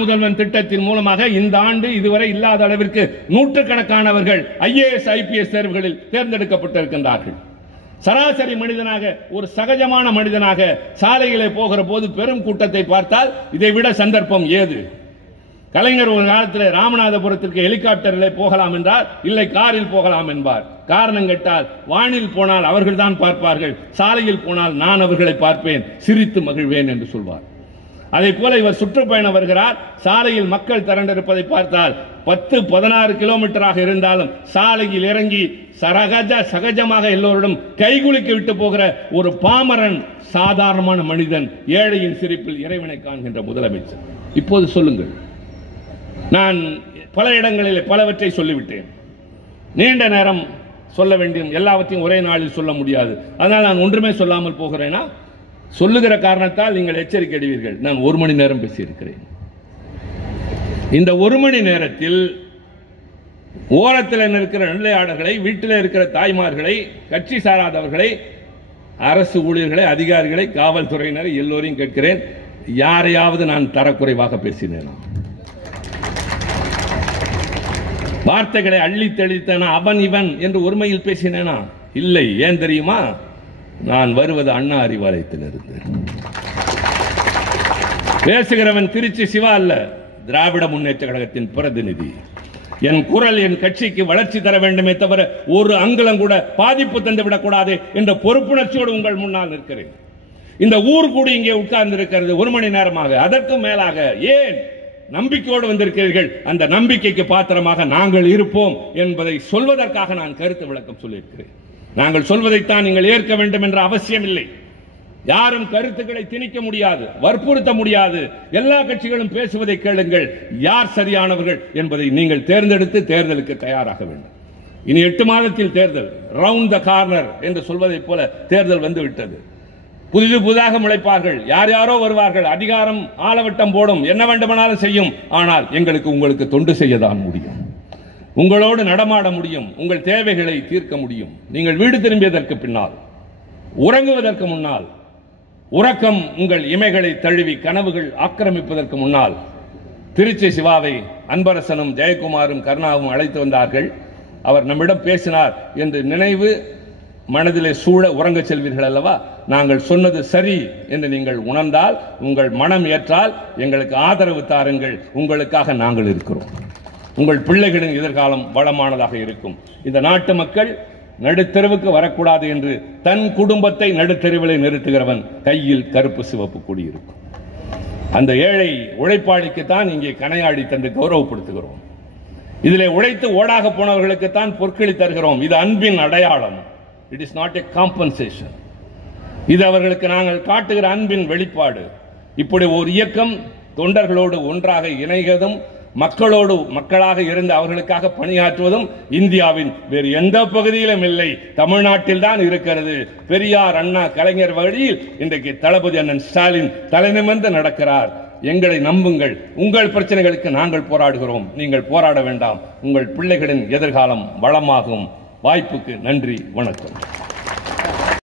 முதல்வன் திட்டத்தின் மூலமாக இந்த ஆண்டு இதுவரை இல்லாத அளவிற்கு நூற்றுக்கணக்கானவர்கள் IAS IPS தேர்வுகளில் தேர்ந்தெடுக்கப்பட்டிருக்கின்றார்கள். சராசரி மனிதனாக, ஒரு சகஜமான மனிதனாக சாலையிலே போகிற போது பெரும் கூட்டத்தை பார்த்தால் இதைவிட சந்தர்ப்பம் ஏது? கலைஞர் ஒரு காலத்தில் ராமநாதபுரத்திற்கு ஹெலிகாப்டரில் போகலாம் என்றால் இல்லை, காரில் போகலாம் என்பார். காரணம் கேட்டால் வானில் போனால் அவர்கள் தான் பார்ப்பார்கள், சாலையில் போனால் நான் அவர்களை பார்ப்பேன், சிரித்து மகிழ்வேன் என்று சொல்வார். அதை போல இவர் சுற்றுப்பயணம் வருகிறார். சாலையில் மக்கள் திரண்டிருப்பதை பார்த்தால் 10-16 கிலோமீட்டராக இருந்தாலும் சாலையில் இறங்கி சகஜமாக எல்லோரிடம் கைகுலுக்கி விட்டு போகிற ஒரு பாமரன், சாதாரணமான மனிதன், ஏழையின் சிரிப்பில் இறைவனை காண்கின்ற முதலமைச்சர். இப்போது சொல்லுங்கள், நான் பல இடங்களில் பலவற்றை சொல்லிவிட்டேன். நீண்ட நேரம் சொல்ல வேண்டிய எல்லாவற்றையும் ஒரே நாளில் சொல்ல முடியாது. அதனால் நான் ஒன்றுமே சொல்லாமல் போகிறேனா? சொல்லுகிற காரணத்தால் நீங்கள் எச்சரிக்கை அடைவீர்கள். நான் 1 மணி நேரம் பேசியிருக்கிறேன். இந்த 1 மணி நேரத்தில் ஓரத்தில் இருக்கிற நிலையாளர்களை, வீட்டில் இருக்கிற தாய்மார்களை, கட்சி சாராதவர்களை, அரசு ஊழியர்களை, அதிகாரிகளை, காவல்துறையினரை எல்லோரையும் கேட்கிறேன், யாரையாவது நான் தரக்குறைவாக பேசினேனா? வார்த்தைகளை அள்ளி தெளித்தனா? அவன் இவன் என்று ஒருமையில் பேசினேனா? இல்லை. ஏன் தெரியுமா? நான் வருவது அண்ணா அறிவாலயத்திலிருந்து. பேசுகிறவன் திருச்சி சிவா அல்ல, திராவிட முன்னேற்ற கழகத்தின் பிரதிநிதி. என் குரல் என் கட்சிக்கு வளர்ச்சி தர வேண்டுமே தவிர ஒரு அங்குலம் கூட பாதிப்பு தந்துவிடக் கூடாது என்ற பொறுப்புணர்ச்சியோடு உங்கள் முன்னால் நிற்கிறேன். இந்த ஊர் கூடி இங்கே உட்கார்ந்து இருக்கிறது 1 மணி நேரமாக, அதற்கும் மேலாக. ஏன்? நம்பிக்கையோடு வந்திருக்கிறீர்கள். அந்த நம்பிக்கைக்கு பாத்திரமாக நாங்கள் இருப்போம் என்பதை சொல்வதற்காக நான் கருத்து விளக்கம் சொல்லியிருக்கிறேன். நாங்கள் சொல்வதைத்தான் நீங்கள் ஏற்க வேண்டும் என்ற அவசியம் இல்லை. யாரும் கருத்துக்களை திணிக்க முடியாது, வற்புறுத்த முடியாது. எல்லா கட்சிகளும் பேசுவதை கேளுங்கள். யார் சரியானவர்கள் என்பதை நீங்கள் தேர்ந்தெடுத்து தேர்தலுக்கு தயாராக வேண்டும். இனி 8 மாதத்தில் தேர்தல். ரவுண்ட் த கார்னர் என்று சொல்வதைப் போல தேர்தல் வந்துவிட்டது. புதிதாக முளைப்பார்கள், யார் யாரோ வருவார்கள். அதிகாரம் ஆலவட்டம் போடும், என்ன வேண்டுமானாலும் செய்யும். ஆனால் எங்களுக்கு உங்களுக்கு தொண்டு செய்யதான் முடியும், உங்களோடு நடமாட முடியும், உங்கள் தேவைகளை தீர்க்க முடியும். நீங்கள் வீடு திரும்பியதற்கு பின்னால், உறங்குவதற்கு முன்னால், உறக்கம் உங்கள் இமைகளை தழுவி கனவுகள் ஆக்கிரமிப்பதற்கு முன்னால் திருச்சி சிவாவை அன்பரசனும் ஜெயக்குமாரும் கருணாவும் அழைத்து வந்தார்கள். அவர் நம்மிடம் பேசினார் என்று நினைவு மனதிலே சூழ உறங்க செல்வீர்கள் அல்லவா? நாங்கள் சொன்னது சரி என்று நீங்கள் உணர்ந்தால், உங்கள் மனம் ஏற்றால் எங்களுக்கு ஆதரவு தாருங்கள். உங்களுக்காக நாங்கள் இருக்கிறோம். உங்கள் பிள்ளைகளின் எதிர்காலம் வளமானதாக இருக்கும். இந்த நாட்டு மக்கள் நடுத்தெருவுக்கு வரக்கூடாது என்று தன் குடும்பத்தை நடுத்தெருவிலே நிறுத்துகிறவன் கையில் கருப்பு சிவப்பு கொடி இருக்கும். அந்த ஏழை உழைப்பாளிக்குத்தான் இங்கே கனையாடி தந்து கௌரவப்படுத்துகிறோம். இதிலே உழைத்து ஓடாக போனவர்களுக்குத்தான் பொற்களி தருகிறோம். இது அன்பின் அடையாளம். It is not a compensation. இது அவர்களுக்கு நாங்கள் காட்டுகிற அன்பின் வெளிப்பாடு. இப்படி ஒரு இயக்கம் தொண்டர்களோடு ஒன்றாக இணைகிறதும், மக்களோடு மக்களாக இருந்து அவர்களுக்காக பணியாற்றுவதும் இந்தியாவின் வேறு எந்த பகுதியிலும் இல்லை, தமிழ்நாட்டில் தான் இருக்கிறது. பெரியார், அண்ணா, கலைஞர் வழியில் இன்றைக்கு தளபதி அண்ணன் ஸ்டாலின் தலைநிமிர்ந்து நடக்கிறார். எங்களை நம்புங்கள். உங்கள் பிரச்சனைகளுக்கு நாங்கள் போராடுகிறோம், நீங்கள் போராட வேண்டாம். உங்கள் பிள்ளைகளின் எதிர்காலம் வளமாகும். வாய்ப்புக்கு நன்றி, வணக்கம்.